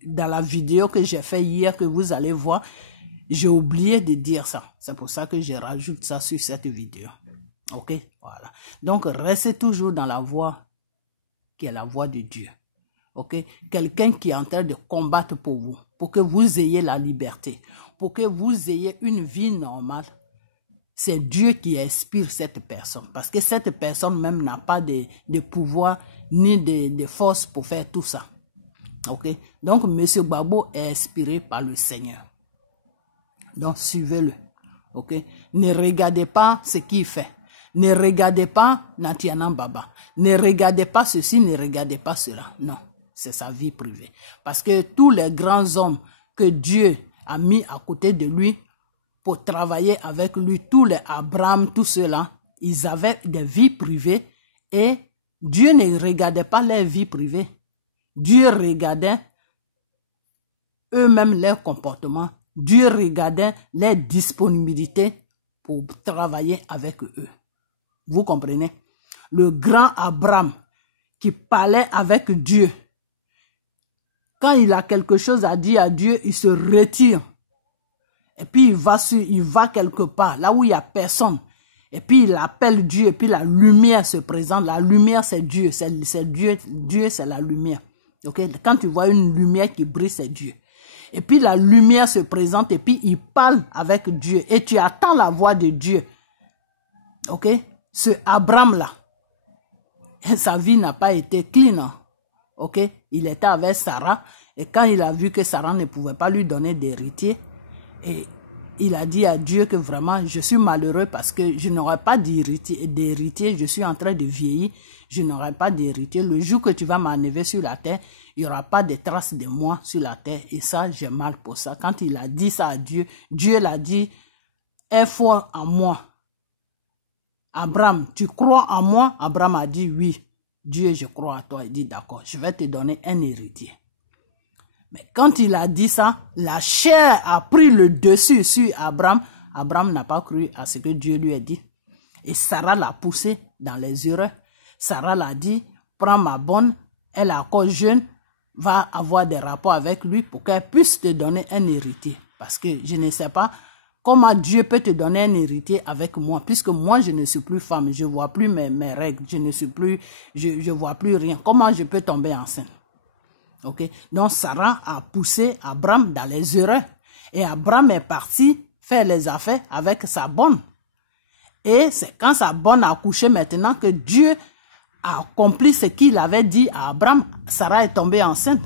dans la vidéo que j'ai fait hier, que vous allez voir, j'ai oublié de dire ça. C'est pour ça que je rajoute ça sur cette vidéo. OK? Voilà. Donc, restez toujours dans la voie qui est la voie de Dieu. OK? Quelqu'un qui est en train de combattre pour vous, pour que vous ayez la liberté, pour que vous ayez une vie normale, c'est Dieu qui inspire cette personne. Parce que cette personne même n'a pas de pouvoir ni de force pour faire tout ça. Ok? Donc, M. Gbagbo est inspiré par le Seigneur. Donc, suivez-le. Ok? Ne regardez pas ce qu'il fait. Ne regardez pas Natiana Baba. Ne regardez pas ceci, ne regardez pas cela. Non, c'est sa vie privée. Parce que tous les grands hommes que Dieu a mis à côté de lui pour travailler avec lui, tous les Abraham, tout cela, ils avaient des vies privées et Dieu ne regardait pas leur vie privée. Dieu regardait eux-mêmes leur comportement. Dieu regardait leur disponibilité pour travailler avec eux. Vous comprenez? Le grand Abraham qui parlait avec Dieu, quand il a quelque chose à dire à Dieu, il se retire. Et puis il va quelque part, là où il n'y a personne. Et puis il appelle Dieu, et puis la lumière se présente. La lumière, c'est Dieu. C'est Dieu. Dieu, c'est la lumière. Okay? Quand tu vois une lumière qui brille, c'est Dieu. Et puis la lumière se présente, et puis il parle avec Dieu. Et tu attends la voix de Dieu. Ok? Ce Abraham-là, sa vie n'a pas été clean. Hein? Ok? Il était avec Sarah. Et quand il a vu que Sarah ne pouvait pas lui donner d'héritier, et il a dit à Dieu que vraiment, je suis malheureux parce que je n'aurai pas d'héritier. Je suis en train de vieillir. Je n'aurai pas d'héritier. Le jour que tu vas m'enlever sur la terre, il n'y aura pas de traces de moi sur la terre. Et ça, j'ai mal pour ça. Quand il a dit ça à Dieu, Dieu l'a dit, aie foi en moi. Abraham, tu crois en moi? Abraham a dit oui. Dieu, je crois à toi. Il dit d'accord, je vais te donner un héritier. Mais quand il a dit ça, la chair a pris le dessus sur Abraham. Abraham n'a pas cru à ce que Dieu lui a dit. Et Sarah l'a poussé dans les erreurs. Sarah l'a dit, prends ma bonne, elle est encore jeune, va avoir des rapports avec lui pour qu'elle puisse te donner un héritier. Parce que je ne sais pas comment Dieu peut te donner un héritier avec moi, puisque moi je ne suis plus femme, je ne vois plus mes règles, je vois plus rien. Comment je peux tomber enceinte? Okay? Donc Sarah a poussé Abraham dans les erreurs. Et Abraham est parti faire les affaires avec sa bonne. Et c'est quand sa bonne a accouché maintenant que Dieu a accompli ce qu'il avait dit à Abraham. Sarah est tombée enceinte.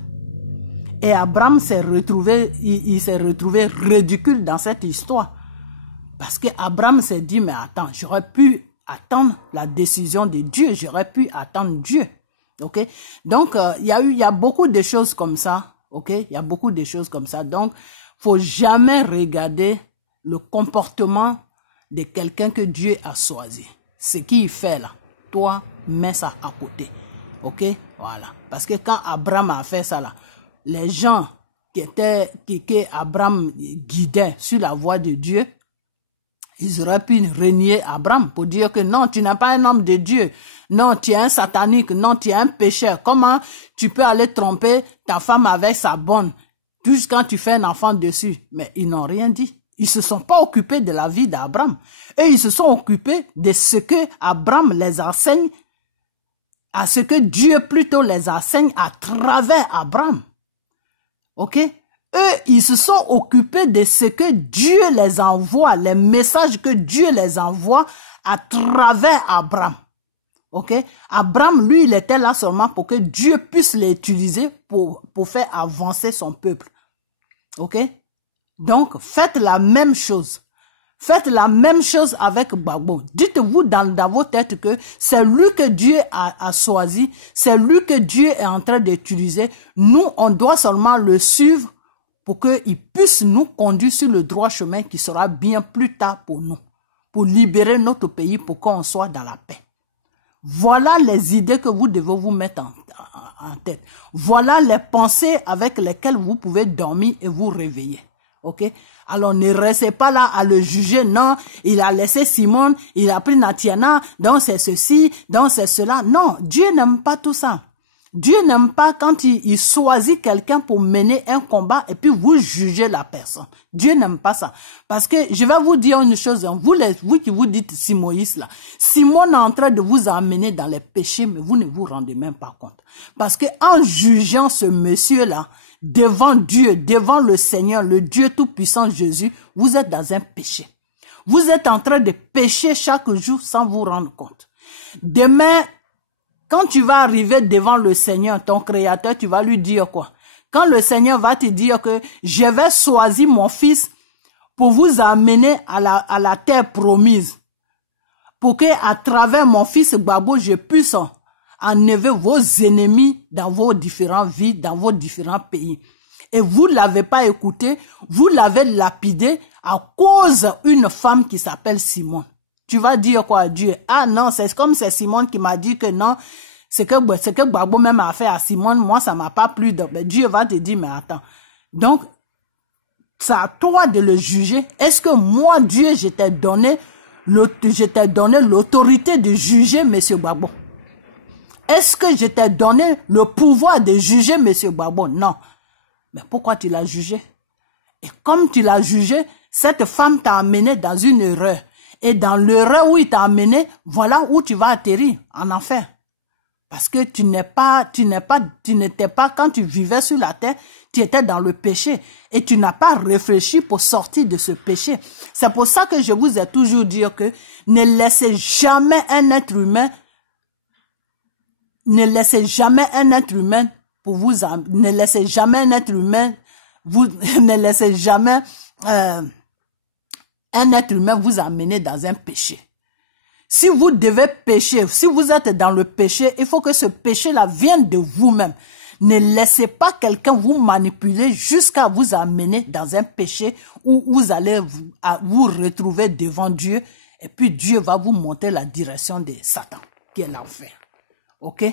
Et Abraham s'est retrouvé, il s'est retrouvé ridicule dans cette histoire. Parce que Abraham s'est dit, mais attends, j'aurais pu attendre la décision de Dieu. J'aurais pu attendre Dieu. Ok? Donc, il y a beaucoup de choses comme ça. Ok? Il y a beaucoup de choses comme ça. Donc, faut jamais regarder le comportement de quelqu'un que Dieu a choisi. Ce qu'il fait là, toi, mets ça à côté. Ok? Voilà. Parce que quand Abraham a fait ça là, les gens que Abraham guidait sur la voie de Dieu, ils auraient pu renier Abraham pour dire que non, tu n'es pas un homme de Dieu. Non, tu es un satanique. Non, tu es un pécheur. Comment tu peux aller tromper ta femme avec sa bonne juste quand tu fais un enfant dessus? Mais ils n'ont rien dit. Ils se sont pas occupés de la vie d'Abraham. Et ils se sont occupés de ce que Abraham les enseigne, à ce que Dieu plutôt les enseigne à travers Abraham. Ok? Eux, ils se sont occupés de ce que Dieu les envoie, les messages que Dieu les envoie à travers Abraham. Ok? Abraham, lui, il était là seulement pour que Dieu puisse l'utiliser pour faire avancer son peuple. Ok? Donc, faites la même chose. Faites la même chose avec Gbagbo. Dites-vous dans vos têtes que c'est lui que Dieu a choisi, c'est lui que Dieu est en train d'utiliser. Nous, on doit seulement le suivre pour qu'il puisse nous conduire sur le droit chemin qui sera bien plus tard pour nous, pour libérer notre pays, pour qu'on soit dans la paix. Voilà les idées que vous devez vous mettre en tête. Voilà les pensées avec lesquelles vous pouvez dormir et vous réveiller. Ok? Alors ne restez pas là à le juger. Non, il a laissé Simone, il a pris Natiana, donc c'est ceci, donc c'est cela. Non, Dieu n'aime pas tout ça. Dieu n'aime pas quand il choisit quelqu'un pour mener un combat et puis vous jugez la personne. Dieu n'aime pas ça. Parce que je vais vous dire une chose, vous qui vous dites Simoïs là, Simone est en train de vous emmener dans les péchés, mais vous ne vous rendez même pas compte. Parce que en jugeant ce monsieur là, devant Dieu, devant le Seigneur, le Dieu Tout-Puissant Jésus, vous êtes dans un péché. Vous êtes en train de pécher chaque jour sans vous rendre compte. Demain, quand tu vas arriver devant le Seigneur, ton Créateur, tu vas lui dire quoi? Quand le Seigneur va te dire que je vais choisir mon fils pour vous amener à la terre promise, pour que à travers mon fils Gbagbo, je puisse enlever vos ennemis dans vos différentes vies, dans vos différents pays. Et vous ne l'avez pas écouté, vous l'avez lapidé à cause d'une femme qui s'appelle Simone. Tu vas dire quoi à Dieu? Ah non, c'est comme c'est Simone qui m'a dit que non, c'est que Gbagbo même a fait à Simone, moi ça m'a pas plu. Donc, Dieu va te dire, mais attends. Donc, c'est à toi de le juger. Est-ce que moi, Dieu, je t'ai donné l'autorité de juger M. Gbagbo? Est-ce que je t'ai donné le pouvoir de juger M. Gbagbo? Non. Mais pourquoi tu l'as jugé? Et comme tu l'as jugé, cette femme t'a amené dans une erreur. Et dans l'erreur où il t'a amené, voilà où tu vas atterrir, en enfer. Parce que tu n'étais pas, quand tu vivais sur la terre, tu étais dans le péché. Et tu n'as pas réfléchi pour sortir de ce péché. C'est pour ça que je vous ai toujours dit que ne laissez jamais un être humain ne laissez jamais un être humain vous amener dans un péché. Si vous devez pécher, si vous êtes dans le péché, il faut que ce péché-là vienne de vous-même. Ne laissez pas quelqu'un vous manipuler jusqu'à vous amener dans un péché où vous allez vous retrouver devant Dieu et puis Dieu va vous montrer la direction de Satan, qui est l'enfer. Ok?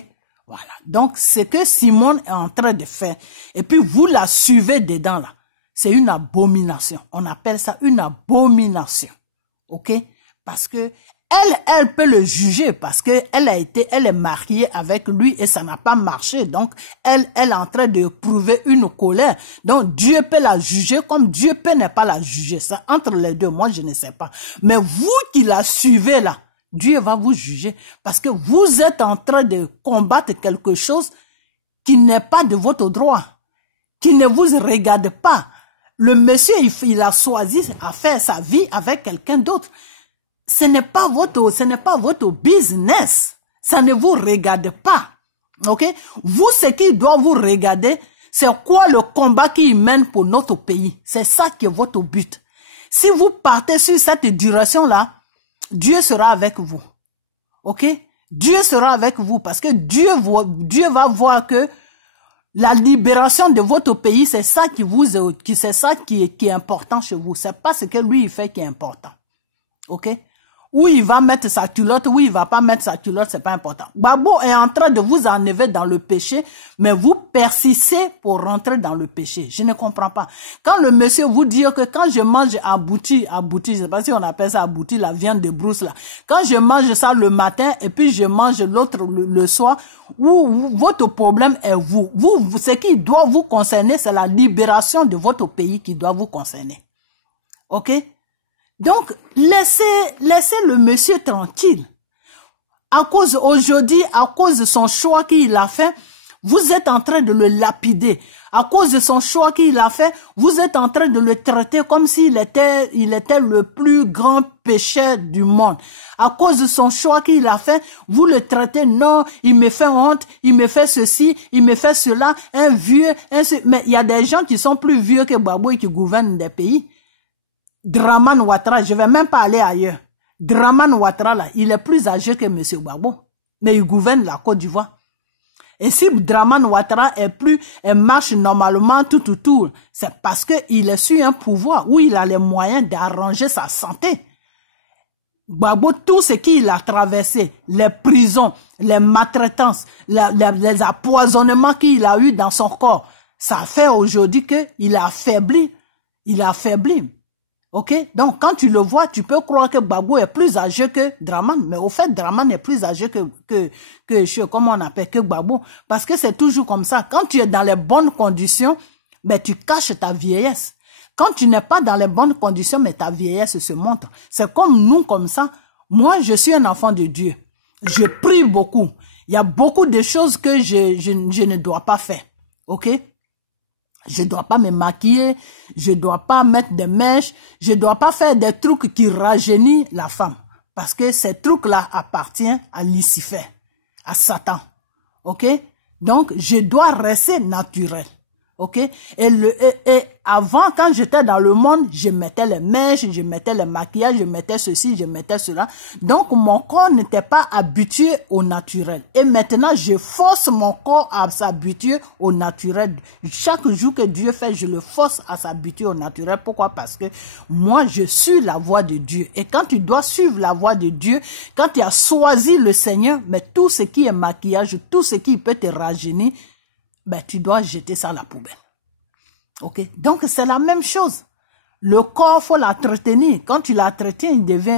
Voilà. Donc, ce que Simone est en train de faire, et puis vous la suivez dedans là, c'est une abomination. On appelle ça une abomination. Ok? Parce que elle peut le juger parce que elle est mariée avec lui et ça n'a pas marché. Donc, elle est en train de prouver une colère. Donc, Dieu peut la juger comme Dieu peut ne pas la juger. Ça, entre les deux, moi, je ne sais pas. Mais vous qui la suivez là, Dieu va vous juger parce que vous êtes en train de combattre quelque chose qui n'est pas de votre droit, qui ne vous regarde pas. Le monsieur, il a choisi à faire sa vie avec quelqu'un d'autre. Ce n'est pas votre business. Ça ne vous regarde pas. Ok? Vous, ce qui doit vous regarder, c'est quoi le combat qu'il mène pour notre pays. C'est ça qui est votre but. Si vous partez sur cette direction-là, Dieu sera avec vous. Ok? Dieu sera avec vous parce que Dieu va voir que la libération de votre pays, c'est ça qui est important chez vous. C'est pas ce que lui il fait qui est important. Ok? Où il va mettre sa culotte, où il va pas mettre sa culotte, c'est pas important. Gbagbo est en train de vous enlever dans le péché, mais vous persistez pour rentrer dans le péché. Je ne comprends pas. Quand le monsieur vous dit que quand je mange abouti, je sais pas si on appelle ça abouti, la viande de brousse là. Quand je mange ça le matin et puis je mange l'autre le soir, votre problème est vous. Ce qui doit vous concerner, c'est la libération de votre pays qui doit vous concerner. Ok? Donc, laissez le monsieur tranquille. À cause de son choix qu'il a fait, vous êtes en train de le lapider. À cause de son choix qu'il a fait, vous êtes en train de le traiter comme s'il était le plus grand pécheur du monde. À cause de son choix qu'il a fait, vous le traitez, non, il me fait honte, il me fait ceci, il me fait cela, un vieux, mais il y a des gens qui sont plus vieux que Gbagbo et qui gouvernent des pays. Dramane Ouattara, je vais même pas aller ailleurs. Dramane Ouattara, là, il est plus âgé que M. Gbagbo. Mais il gouverne la Côte d'Ivoire. Et si Dramane Ouattara marche normalement tout, c'est parce qu'il est sur un pouvoir où il a les moyens d'arranger sa santé. Gbagbo, tout ce qu'il a traversé, les prisons, les maltraitances, les empoisonnements qu'il a eu dans son corps, ça fait aujourd'hui qu'il a affaibli. Il a affaibli. Ok? Donc, quand tu le vois, tu peux croire que Gbagbo est plus âgé que Dramane. Mais au fait, Dramane est plus âgé que Gbagbo. Parce que c'est toujours comme ça. Quand tu es dans les bonnes conditions, ben, tu caches ta vieillesse. Quand tu n'es pas dans les bonnes conditions, mais ta vieillesse se montre. C'est comme nous, comme ça. Moi, je suis un enfant de Dieu. Je prie beaucoup. Il y a beaucoup de choses que je ne dois pas faire. Ok? Je dois pas me maquiller, je dois pas mettre des mèches, je dois pas faire des trucs qui rajeunissent la femme. Parce que ces trucs-là appartiennent à Lucifer, à Satan. Ok? Donc, je dois rester naturel. Ok? Et avant, quand j'étais dans le monde, je mettais les mèches, je mettais le maquillage, je mettais ceci, je mettais cela. Donc, mon corps n'était pas habitué au naturel. Et maintenant, je force mon corps à s'habituer au naturel. Chaque jour que Dieu fait, je le force à s'habituer au naturel. Pourquoi? Parce que moi, je suis la voie de Dieu. Et quand tu dois suivre la voie de Dieu, quand tu as choisi le Seigneur, mais tout ce qui est maquillage, tout ce qui peut te rajeunir, ben, tu dois jeter ça à la poubelle. Ok? Donc, c'est la même chose. Le corps, faut l'entretenir. Quand tu l'entretiens,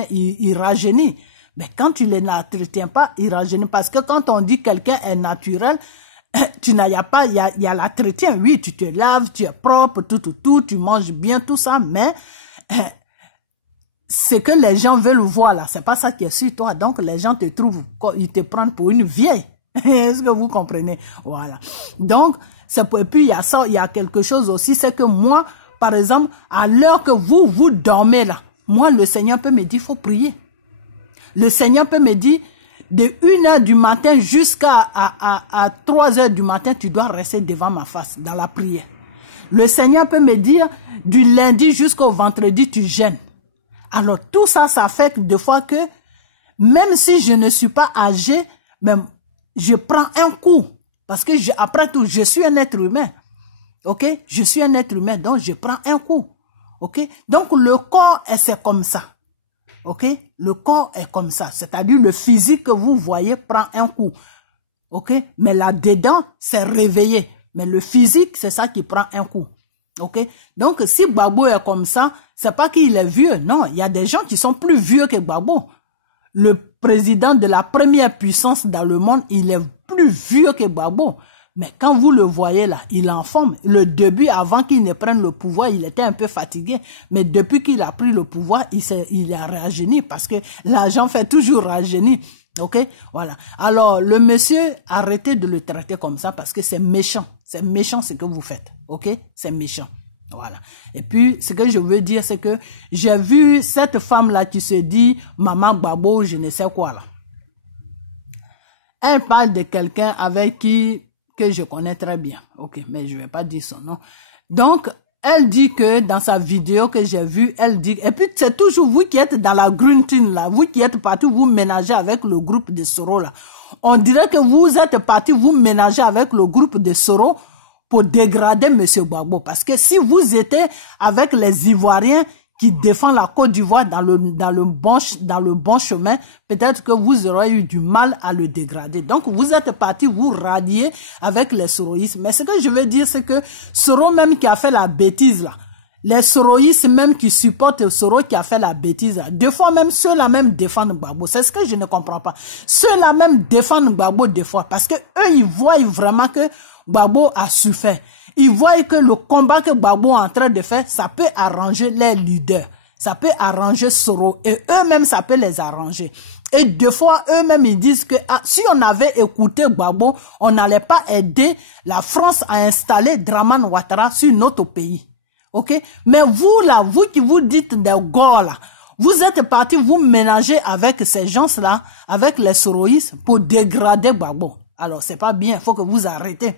il rajeunit. Mais quand tu ne l'entretiens pas, il rajeunit. Parce que quand on dit quelqu'un est naturel, il y a l'entretien. Oui, tu te laves, tu es propre, tout, tu manges bien, tout ça, mais, ce que les gens veulent voir là, c'est pas ça qui est sur toi. Donc, les gens te trouvent, ils te prennent pour une vieille. Est-ce que vous comprenez? Voilà. Donc, et puis il y a ça, il y a quelque chose aussi, c'est que moi, par exemple, à l'heure que vous dormez là, moi, le Seigneur peut me dire, faut prier. Le Seigneur peut me dire, de 1h du matin jusqu'à 3h du matin, tu dois rester devant ma face, dans la prière. Le Seigneur peut me dire, du lundi jusqu'au vendredi, tu jeûnes. Alors, tout ça, ça fait que des fois que, même si je ne suis pas âgé, même je prends un coup. Parce que après tout, je suis un être humain. Ok? Je suis un être humain, donc je prends un coup. Ok? Donc le corps, c'est comme ça. Ok? Le corps est comme ça. C'est-à-dire le physique que vous voyez prend un coup. Ok? Mais là-dedans, c'est réveillé. Mais le physique, c'est ça qui prend un coup. Ok? Donc si Gbagbo est comme ça, c'est pas qu'il est vieux. Non, il y a des gens qui sont plus vieux que Gbagbo. Le président de la première puissance dans le monde, il est plus vieux que Gbagbo. Mais quand vous le voyez là, il est en forme. Le début, avant qu'il ne prenne le pouvoir, il était un peu fatigué. Mais depuis qu'il a pris le pouvoir, il a rajeuni parce que l'argent fait toujours rajeunir. Ok? Voilà. Alors, le monsieur, arrêtez de le traiter comme ça parce que c'est méchant. C'est méchant ce que vous faites. Ok? C'est méchant. Voilà. Et puis, ce que je veux dire, c'est que j'ai vu cette femme-là qui se dit Maman Gbagbo, je ne sais quoi là. Elle parle de quelqu'un avec qui que je connais très bien. Ok, mais je vais pas dire son nom. Donc, elle dit que dans sa vidéo que j'ai vue, elle dit, et puis c'est toujours vous qui êtes dans la green team là, vous qui êtes partis vous ménager avec le groupe de Soro là. On dirait que vous êtes partis vous ménager avec le groupe de Soro pour dégrader Monsieur Gbagbo. Parce que si vous étiez avec les Ivoiriens qui défendent la Côte d'Ivoire dans le bon chemin, peut-être que vous aurez eu du mal à le dégrader. Donc, vous êtes partis vous rallier avec les soroïstes. Mais ce que je veux dire, c'est que Soro même qui a fait la bêtise là, les soroïstes même qui supportent Soro qui a fait la bêtise là, des fois même ceux-là même défendent Gbagbo. C'est ce que je ne comprends pas. Ceux-là même défendent Gbagbo des fois parce que eux, ils voient vraiment que Gbagbo a souffert. Ils voient que le combat que Gbagbo est en train de faire, ça peut arranger les leaders. Ça peut arranger Soro. Et eux-mêmes, ça peut les arranger. Et des fois, eux-mêmes, ils disent que si on avait écouté Gbagbo, on n'allait pas aider la France à installer Dramane Ouattara sur notre pays. Ok? Mais vous, là, vous qui vous dites des gars, là, vous êtes partis vous ménager avec ces gens-là, avec les soroïstes, pour dégrader Gbagbo. Alors, c'est pas bien. Il faut que vous arrêtez.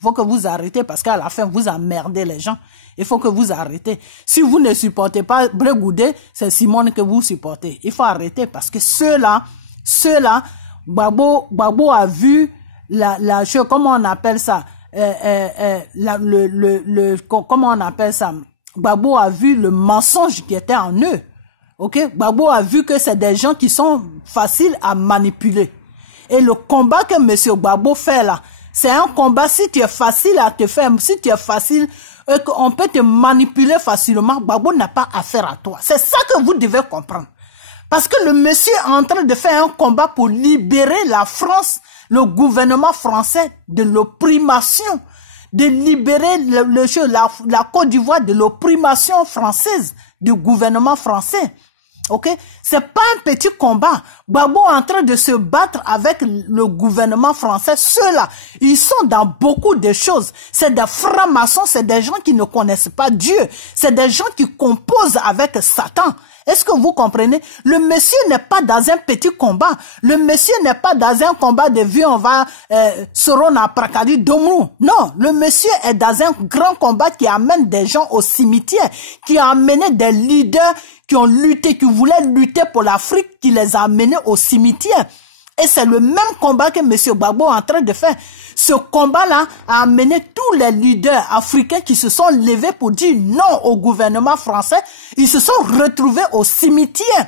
Il faut que vous arrêtez parce qu'à la fin, vous emmerdez les gens. Il faut que vous arrêtez. Si vous ne supportez pas Brégoudé, c'est Simone que vous supportez. Il faut arrêter parce que ceux-là, Gbagbo a vu la chose, comment on appelle ça? Comment on appelle ça? Gbagbo a vu le mensonge qui était en eux. Ok? Gbagbo a vu que c'est des gens qui sont faciles à manipuler. Et le combat que monsieur Gbagbo fait là, c'est un combat, si tu es facile à te faire, si tu es facile, on peut te manipuler facilement, Gbagbo n'a pas affaire à toi. C'est ça que vous devez comprendre. Parce que le monsieur est en train de faire un combat pour libérer la France, le gouvernement français de l'opprimation, de libérer la Côte d'Ivoire de l'opprimation française, du gouvernement français. Ok, c'est pas un petit combat. Gbagbo est en train de se battre avec le gouvernement français. Ceux-là, ils sont dans beaucoup de choses. C'est des francs-maçons, c'est des gens qui ne connaissent pas Dieu. C'est des gens qui composent avec Satan. Est-ce que vous comprenez? Le monsieur n'est pas dans un petit combat. Le monsieur n'est pas dans un combat de vie, on va Sorona Prakadi Domrou. Non, le monsieur est dans un grand combat qui amène des gens au cimetière, qui a amené des leaders qui ont lutté, qui voulaient lutter pour l'Afrique, qui les a amenés au cimetière. Et c'est le même combat que M. Gbagbo est en train de faire. Ce combat-là a amené tous les leaders africains qui se sont levés pour dire non au gouvernement français. Ils se sont retrouvés au cimetière.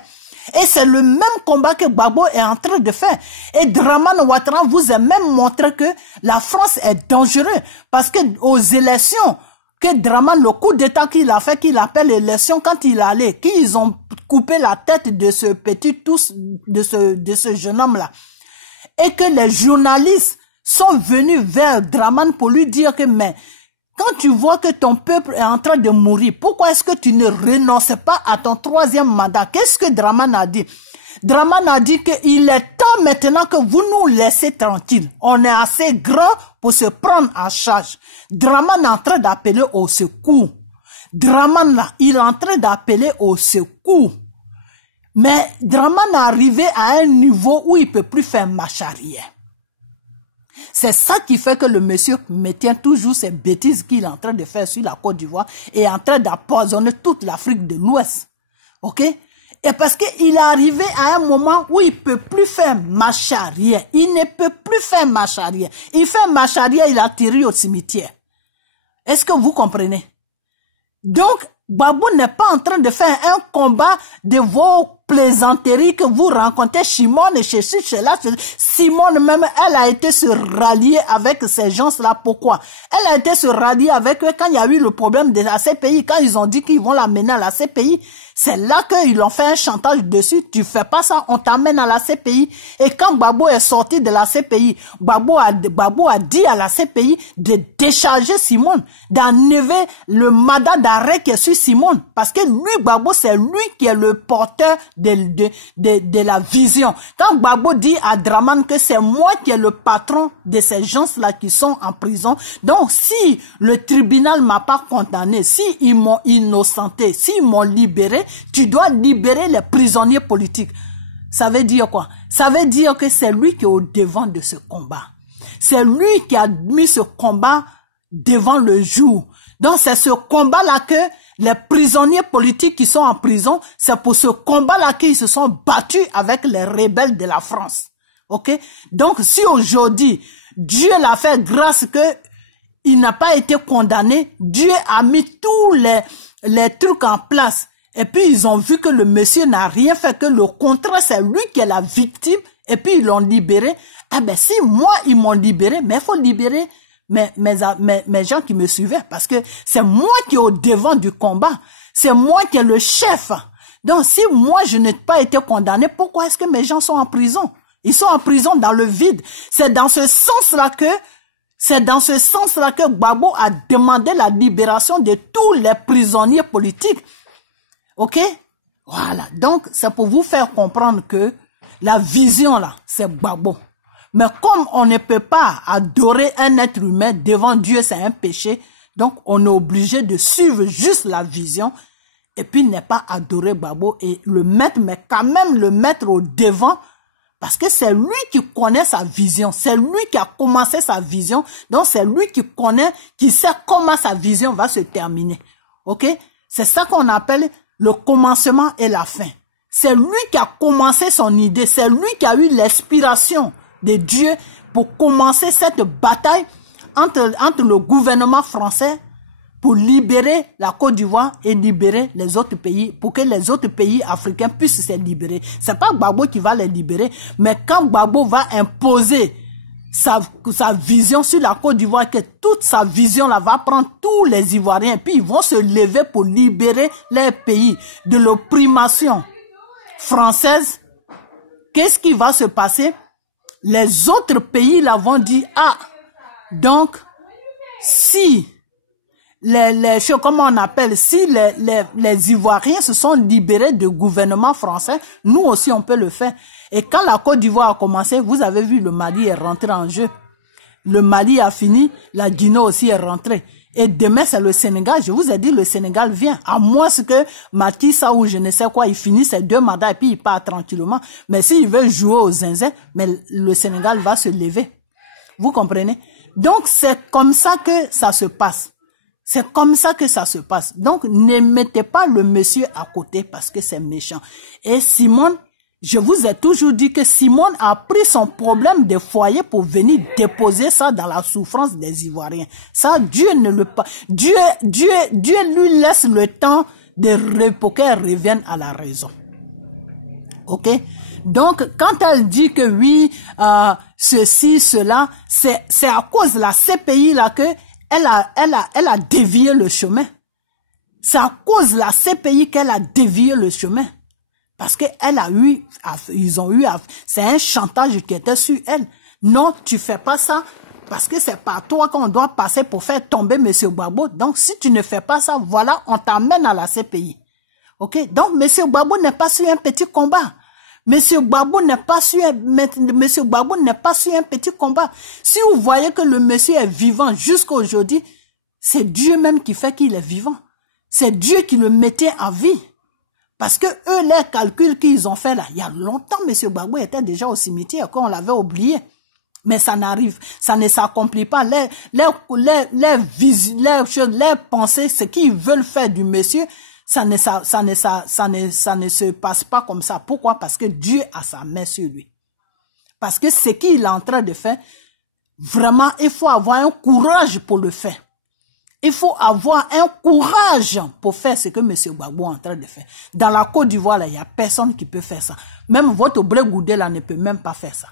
Et c'est le même combat que Gbagbo est en train de faire. Et Dramane Ouattara vous a même montré que la France est dangereuse. Parce que aux élections, que Dramane, le coup d'état qu'il a fait, qu'il appelle élection, quand il allait, qu'ils ont coupé la tête de ce petit tous, de ce jeune homme-là. Et que les journalistes sont venus vers Dramane pour lui dire que, mais, quand tu vois que ton peuple est en train de mourir, pourquoi est-ce que tu ne renonces pas à ton 3e mandat? Qu'est-ce que Dramane a dit? Dramane a dit qu'il est temps maintenant que vous nous laissez tranquilles. On est assez grand pour se prendre en charge. Dramane est en train d'appeler au secours. Dramane là, il est en train d'appeler au secours. Mais Dramane est arrivé à un niveau où il peut plus faire marche arrière. C'est ça qui fait que le monsieur maintient toujours ces bêtises qu'il est en train de faire sur la Côte d'Ivoire et est en train d'empoisonner toute l'Afrique de l'Ouest. Ok? Et parce qu'il est arrivé à un moment où il peut plus faire marche arrière. Il ne peut plus faire marche arrière. Il fait marche arrière, il a tiré au cimetière. Est-ce que vous comprenez? Donc, Gbagbo n'est pas en train de faire un combat de vos plaisanteries que vous rencontrez Simone et chez là. Simone même, elle a été se rallier avec ces gens-là. Pourquoi? Elle a été se rallier avec eux quand il y a eu le problème de la CPI, quand ils ont dit qu'ils vont l'amener à la CPI. C'est là qu'ils ont fait un chantage dessus. Tu fais pas ça, on t'amène à la CPI. Et quand Gbagbo est sorti de la CPI, Gbagbo a dit à la CPI de décharger Simone, d'enlever le mandat d'arrêt qui est sur Simone. Parce que lui, Gbagbo, c'est lui qui est le porteur de la vision. Quand Gbagbo dit à Dramane que c'est moi qui est le patron de ces gens-là qui sont en prison, donc si le tribunal m'a pas condamné, si ils m'ont innocenté, s'ils m'ont libéré, tu dois libérer les prisonniers politiques. Ça veut dire quoi? Ça veut dire que c'est lui qui est au devant de ce combat. C'est lui qui a mis ce combat devant le jour. Donc c'est ce combat-là que les prisonniers politiques qui sont en prison, c'est pour ce combat-là qu'ils se sont battus avec les rebelles de la France. Ok? Donc si aujourd'hui, Dieu l'a fait grâce que il n'a pas été condamné, Dieu a mis tous les trucs en place. Et puis, ils ont vu que le monsieur n'a rien fait, que le contraire, c'est lui qui est la victime. Et puis, ils l'ont libéré. Ah ben, si moi, ils m'ont libéré, mais il faut libérer mes gens qui me suivaient. Parce que c'est moi qui est au devant du combat. C'est moi qui est le chef. Donc, si moi, je n'ai pas été condamné, pourquoi est-ce que mes gens sont en prison? Ils sont en prison dans le vide. C'est dans ce sens-là que Gbagbo a demandé la libération de tous les prisonniers politiques. Ok? Voilà. Donc, c'est pour vous faire comprendre que la vision là, c'est Gbagbo. Mais comme on ne peut pas adorer un être humain devant Dieu, c'est un péché. Donc, on est obligé de suivre juste la vision et puis ne pas adorer Gbagbo et le mettre, mais quand même le mettre au devant parce que c'est lui qui connaît sa vision. C'est lui qui a commencé sa vision. Donc, c'est lui qui sait comment sa vision va se terminer. Ok? C'est ça qu'on appelle le commencement et la fin. C'est lui qui a commencé son idée. C'est lui qui a eu l'inspiration de Dieu pour commencer cette bataille entre le gouvernement français pour libérer la Côte d'Ivoire et libérer les autres pays, pour que les autres pays africains puissent se libérer. C'est pas Gbagbo qui va les libérer, mais quand Gbagbo va imposer sa vision sur la Côte d'Ivoire, que toute sa vision là va prendre tous les Ivoiriens, puis ils vont se lever pour libérer les pays de l'opprimation française. Qu'est-ce qui va se passer? Les autres pays là vont dire, ah, donc, si comment on appelle, si les Ivoiriens se sont libérés du gouvernement français, nous aussi on peut le faire. Et quand la Côte d'Ivoire a commencé, vous avez vu, le Mali est rentré en jeu. Le Mali a fini, la Guinée aussi est rentrée. Et demain, c'est le Sénégal. Je vous ai dit, le Sénégal vient. À moins que Macky Sall ou je ne sais quoi, il finit ses 2 mandats et puis il part tranquillement. Mais s'il veut jouer aux zinzin, mais le Sénégal va se lever. Vous comprenez? Donc, c'est comme ça que ça se passe. C'est comme ça que ça se passe. Donc, ne mettez pas le monsieur à côté parce que c'est méchant. Et Simone, je vous ai toujours dit que Simone a pris son problème de foyer pour venir déposer ça dans la souffrance des Ivoiriens. Ça, Dieu ne le pas. Dieu lui laisse le temps pour qu'elle revienne à la raison. Ok? Donc, quand elle dit que oui, ceci, cela, c'est à cause de la CPI là que elle a dévié le chemin. C'est à cause de la CPI qu'elle a dévié le chemin. Parce que c'est un chantage qui était sur elle. Non, tu fais pas ça parce que c'est par toi qu'on doit passer pour faire tomber monsieur Gbagbo. Donc, si tu ne fais pas ça, voilà, on t'amène à la CPI. Ok? Donc, monsieur Gbagbo n'est pas sur un petit combat. Monsieur Gbagbo n'est pas sur un petit combat. Si vous voyez que le monsieur est vivant jusqu'à aujourd'hui, c'est Dieu même qui fait qu'il est vivant. C'est Dieu qui le mettait en vie. Parce que eux, les calculs qu'ils ont fait là, il y a longtemps, M. Gbagbo était déjà au cimetière, quand on l'avait oublié. Mais ça n'arrive, ça ne s'accomplit pas. Les pensées, ce qu'ils veulent faire du monsieur, ça ne se passe pas comme ça. Pourquoi? Parce que Dieu a sa main sur lui. Parce que ce qu'il est en train de faire, vraiment, il faut avoir un courage pour le faire. Il faut avoir un courage pour faire ce que M. Gbagbo est en train de faire. Dans la Côte d'Ivoire, il n'y a personne qui peut faire ça. Même votre Blé Goudé là ne peut même pas faire ça.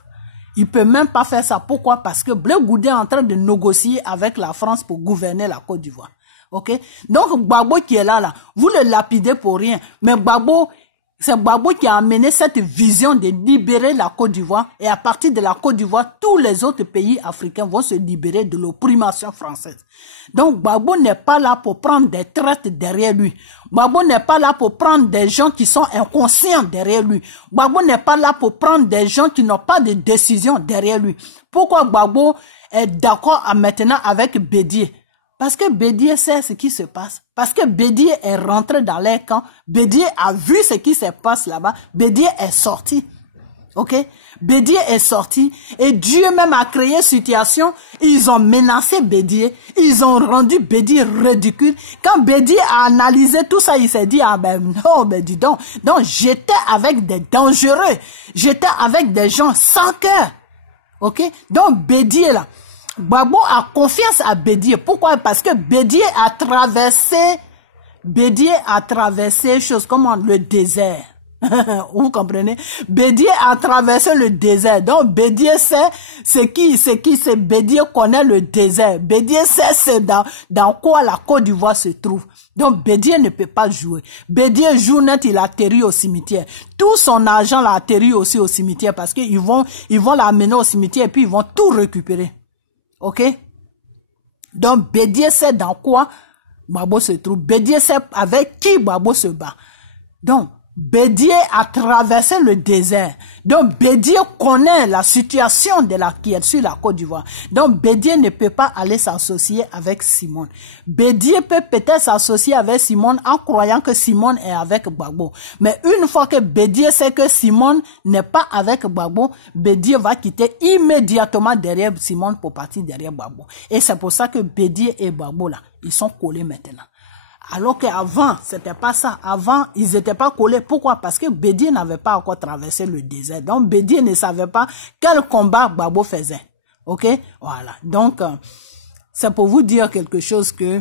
Il peut même pas faire ça. Pourquoi? Parce que Blé Goudé est en train de négocier avec la France pour gouverner la Côte d'Ivoire. Ok? Donc, Gbagbo qui est là, vous le lapidez pour rien. Mais c'est Gbagbo qui a amené cette vision de libérer la Côte d'Ivoire. Et à partir de la Côte d'Ivoire, tous les autres pays africains vont se libérer de l'opprimation française. Donc, Gbagbo n'est pas là pour prendre des traites derrière lui. Gbagbo n'est pas là pour prendre des gens qui sont inconscients derrière lui. Gbagbo n'est pas là pour prendre des gens qui n'ont pas de décision derrière lui. Pourquoi Gbagbo est d'accord maintenant avec Bédié? Parce que Bédié sait ce qui se passe. Parce que Bédié est rentré dans les camps. Bédié a vu ce qui se passe là-bas. Bédié est sorti. Ok? Bédié est sorti. Et Dieu même a créé une situation. Ils ont menacé Bédié. Ils ont rendu Bédié ridicule. Quand Bédié a analysé tout ça, il s'est dit, ah ben non, ben dis donc. Donc j'étais avec des dangereux. J'étais avec des gens sans cœur. Ok? Donc Bédié là. Gbagbo a confiance à Bédié. Pourquoi? Parce que Bédié a traversé choses comme le désert. Vous comprenez? Bédié a traversé le désert. Donc Bédié sait Bédié connaît le désert. Bédié sait dans quoi la Côte d'Ivoire se trouve. Donc Bédié ne peut pas jouer. Bédié joue net, il atterrit au cimetière. Tout son argent l'a atterri aussi au cimetière parce qu'ils vont l'amener au cimetière et puis ils vont tout récupérer. Ok? Donc, Bédié sait dans quoi Gbagbo se trouve. Bédié sait avec qui Gbagbo se bat. Donc, Bédié a traversé le désert. Donc, Bédié connaît la situation qui est sur la Côte d'Ivoire. Donc, Bédié ne peut pas aller s'associer avec Simone. Bédié peut peut-être s'associer avec Simone en croyant que Simone est avec Gbagbo. Mais une fois que Bédié sait que Simone n'est pas avec Gbagbo, Bédié va quitter immédiatement derrière Simone pour partir derrière Gbagbo. Et c'est pour ça que Bédié et Gbagbo là, ils sont collés maintenant. Alors qu'avant, c'était pas ça. Avant, ils étaient pas collés. Pourquoi? Parce que Bédié n'avait pas encore traversé le désert. Donc, Bédié ne savait pas quel combat Gbagbo faisait. Ok? Voilà. Donc, c'est pour vous dire quelque chose que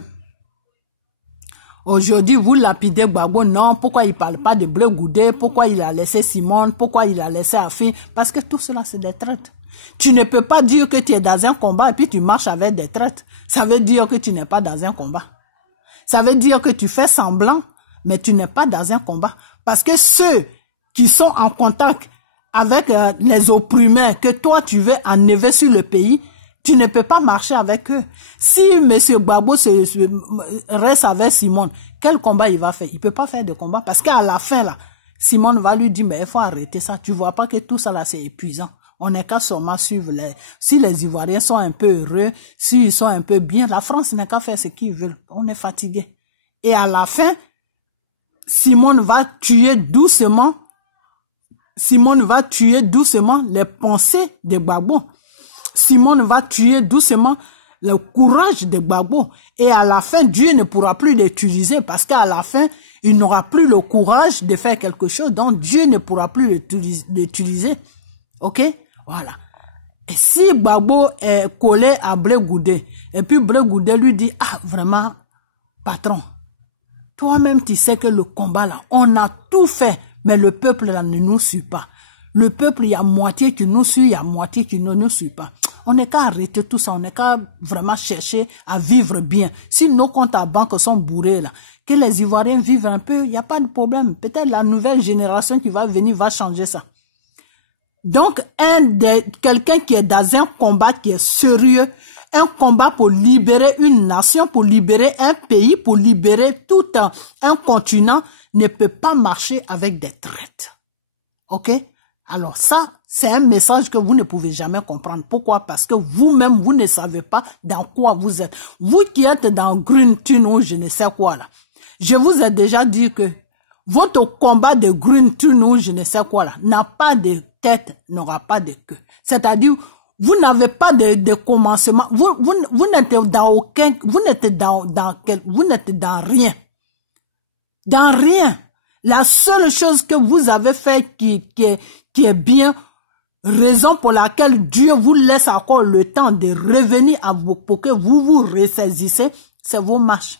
aujourd'hui, vous lapidez Gbagbo. Non, pourquoi il parle pas de Blé Goudé? Pourquoi il a laissé Simone? Pourquoi il a laissé Afi? Parce que tout cela, c'est des traites. Tu ne peux pas dire que tu es dans un combat et puis tu marches avec des traites. Ça veut dire que tu n'es pas dans un combat. Ça veut dire que tu fais semblant, mais tu n'es pas dans un combat. Parce que ceux qui sont en contact avec les opprimés que toi tu veux enlever sur le pays, Tu ne peux pas marcher avec eux. Si M. Gbagbo reste avec Simone, quel combat il va faire? Il peut pas faire de combat parce qu'à la fin, là, Simone va lui dire, mais il faut arrêter ça. Tu vois pas que tout ça, là, c'est épuisant. On n'est qu'à seulement suivre si les Ivoiriens sont un peu heureux, s'ils sont un peu bien, la France n'est qu'à faire ce qu'ils veulent. On est fatigué. Et à la fin, Simone va tuer doucement les pensées de Gbagbo. Simone va tuer doucement le courage de Gbagbo. Et à la fin, Dieu ne pourra plus l'utiliser parce qu'à la fin, il n'aura plus le courage de faire quelque chose. Donc, Dieu ne pourra plus l'utiliser. OK? Voilà. Et si Gbagbo est collé à Blé Goudé, et puis Blé Goudé lui dit, ah, vraiment, patron, toi-même, tu sais que le combat là, on a tout fait, mais le peuple là ne nous suit pas. Le peuple, il y a moitié qui nous suit, il y a moitié qui ne nous suit pas. On n'est qu'à arrêter tout ça, on n'est qu'à vraiment chercher à vivre bien. Si nos comptes à banque sont bourrés là, que les Ivoiriens vivent un peu, il n'y a pas de problème. Peut-être la nouvelle génération qui va venir va changer ça. Donc, quelqu'un qui est dans un combat qui est sérieux, un combat pour libérer une nation, pour libérer un pays, pour libérer tout un continent, ne peut pas marcher avec des traites. OK? Alors ça, c'est un message que vous ne pouvez jamais comprendre. Pourquoi? Parce que vous-même, vous ne savez pas dans quoi vous êtes. Vous qui êtes dans Green Tune ou je ne sais quoi là, je vous ai déjà dit que votre combat de Green Tune ou je ne sais quoi là, n'a pas de tête, n'aura pas de queue. C'est-à-dire, vous n'avez pas de commencement. Vous n'êtes dans aucun, vous n'êtes dans rien. Dans rien. La seule chose que vous avez fait qui est bien, raison pour laquelle Dieu vous laisse encore le temps de revenir à vous pour que vous vous ressaisissez, c'est vos marches.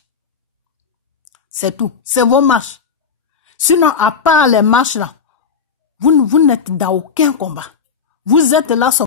C'est tout. C'est vos marches. Sinon, à part les marches là, vous n'êtes dans aucun combat. Vous êtes là